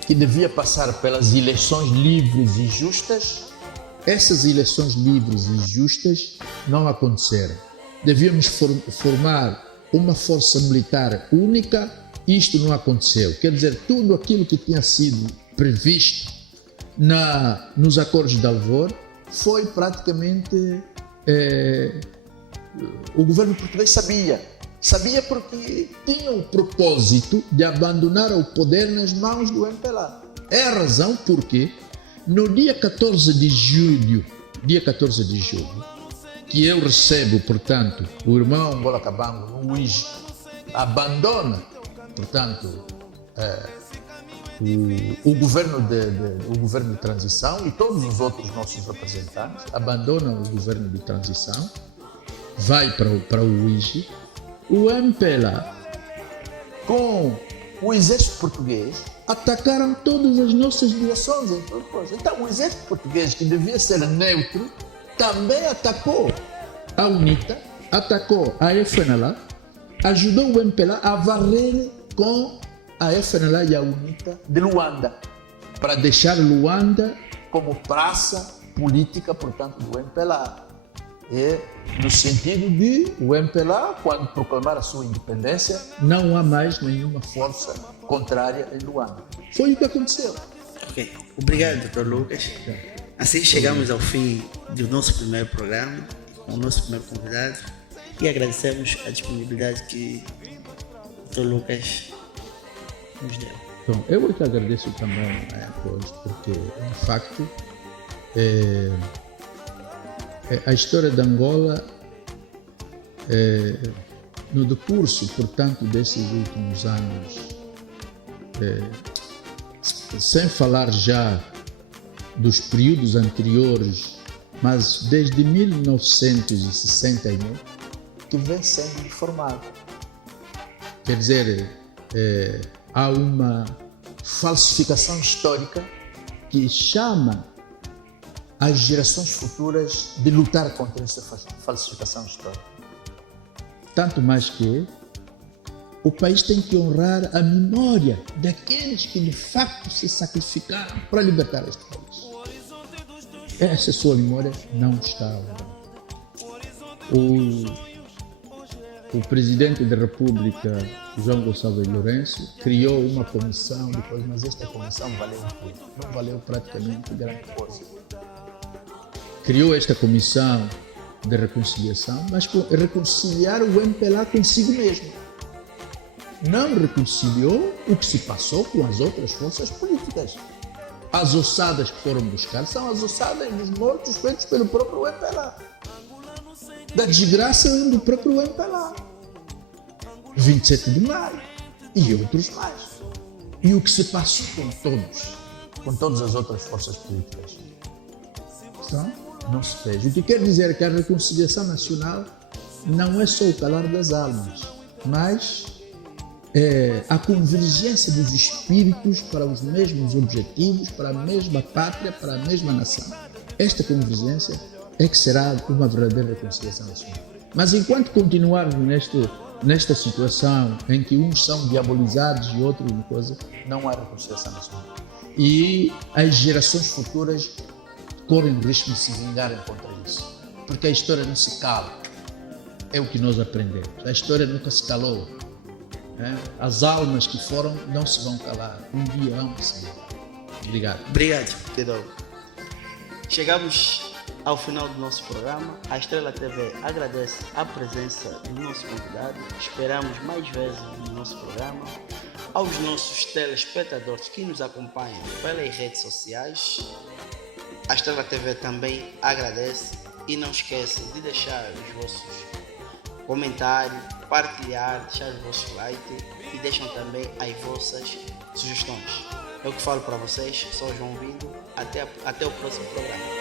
que devia passar pelas eleições livres e justas, essas eleições livres e justas não aconteceram. Devíamos formar uma força militar única, isto não aconteceu. Quer dizer, tudo aquilo que tinha sido previsto nos acordos de Alvor foi praticamente... o governo português sabia porque tinha o propósito de abandonar o poder nas mãos do MPLA. É a razão porque no dia 14 de julho, que eu recebo, portanto, o irmão Angola Cabango, o Luís, abandona, portanto, o governo de transição, e todos os outros nossos representantes abandonam o governo de transição, vai para o Luís. O MPLA, com o exército português, atacaram todas as nossas direções. Então, o exército português, que devia ser neutro, também atacou a UNITA, atacou a FNLA, ajudou o MPLA a varrer com a FNLA e a UNITA de Luanda, para deixar Luanda como praça política, portanto, do MPLA. No sentido de o MPLA, quando proclamar a sua independência, não há mais nenhuma força contrária em Luanda. Foi o que aconteceu. Ok, obrigado, Dr. Lucas. Assim chegamos ao fim do nosso primeiro programa, com o nosso primeiro convidado, e agradecemos a disponibilidade que o Dr. Lucas nos deu. Então, eu te agradeço também, porque, de facto, a história de Angola, no decurso, portanto, desses últimos anos, sem falar já dos períodos anteriores, mas desde 1961, que vem sendo reformado. Quer dizer, há uma falsificação histórica que chama as gerações futuras de lutar contra essa falsificação histórica. Tanto mais que o país tem que honrar a memória daqueles que de facto se sacrificaram para libertar este país. Essa sua memória não está lá. O presidente da República, João Gonçalves Lourenço, criou uma comissão depois, mas esta comissão valeu pouco, não valeu praticamente grande coisa. Criou esta comissão de reconciliação, mas reconciliar o MPLA consigo mesmo. Não reconciliou o que se passou com as outras forças políticas. As ossadas que foram buscar são as ossadas dos mortos feitos pelo próprio MPLA. da desgraça do próprio MPLA, 27 de maio e outros mais. E o que se passa com todas as outras forças políticas. Então, não se fez. O que quer dizer é que a reconciliação nacional não é só o calar das almas, mas a convergência dos espíritos para os mesmos objetivos, para a mesma pátria, para a mesma nação. Esta convergência é que será uma verdadeira reconciliação nacional. Mas enquanto continuarmos nesta situação em que uns são diabolizados e outros uma coisa, não há reconciliação nacional. E as gerações futuras correm o risco de se vingarem contra isso. Porque a história não se cala. É o que nós aprendemos. A história nunca se calou. As almas que foram não se vão calar. Um dia vão se calar. Obrigado. Obrigado, Teodoro. Chegamos ao final do nosso programa. A Estrela TV agradece a presença do nosso convidado. Esperamos mais vezes no nosso programa. Aos nossos telespectadores que nos acompanham pelas redes sociais, a Estrela TV também agradece e não esqueçam de deixar os vossos comentários, partilhar, deixar os vossos likes e deixam também as vossas sugestões. É o que falo para vocês, sou o João Vindo, até o próximo programa.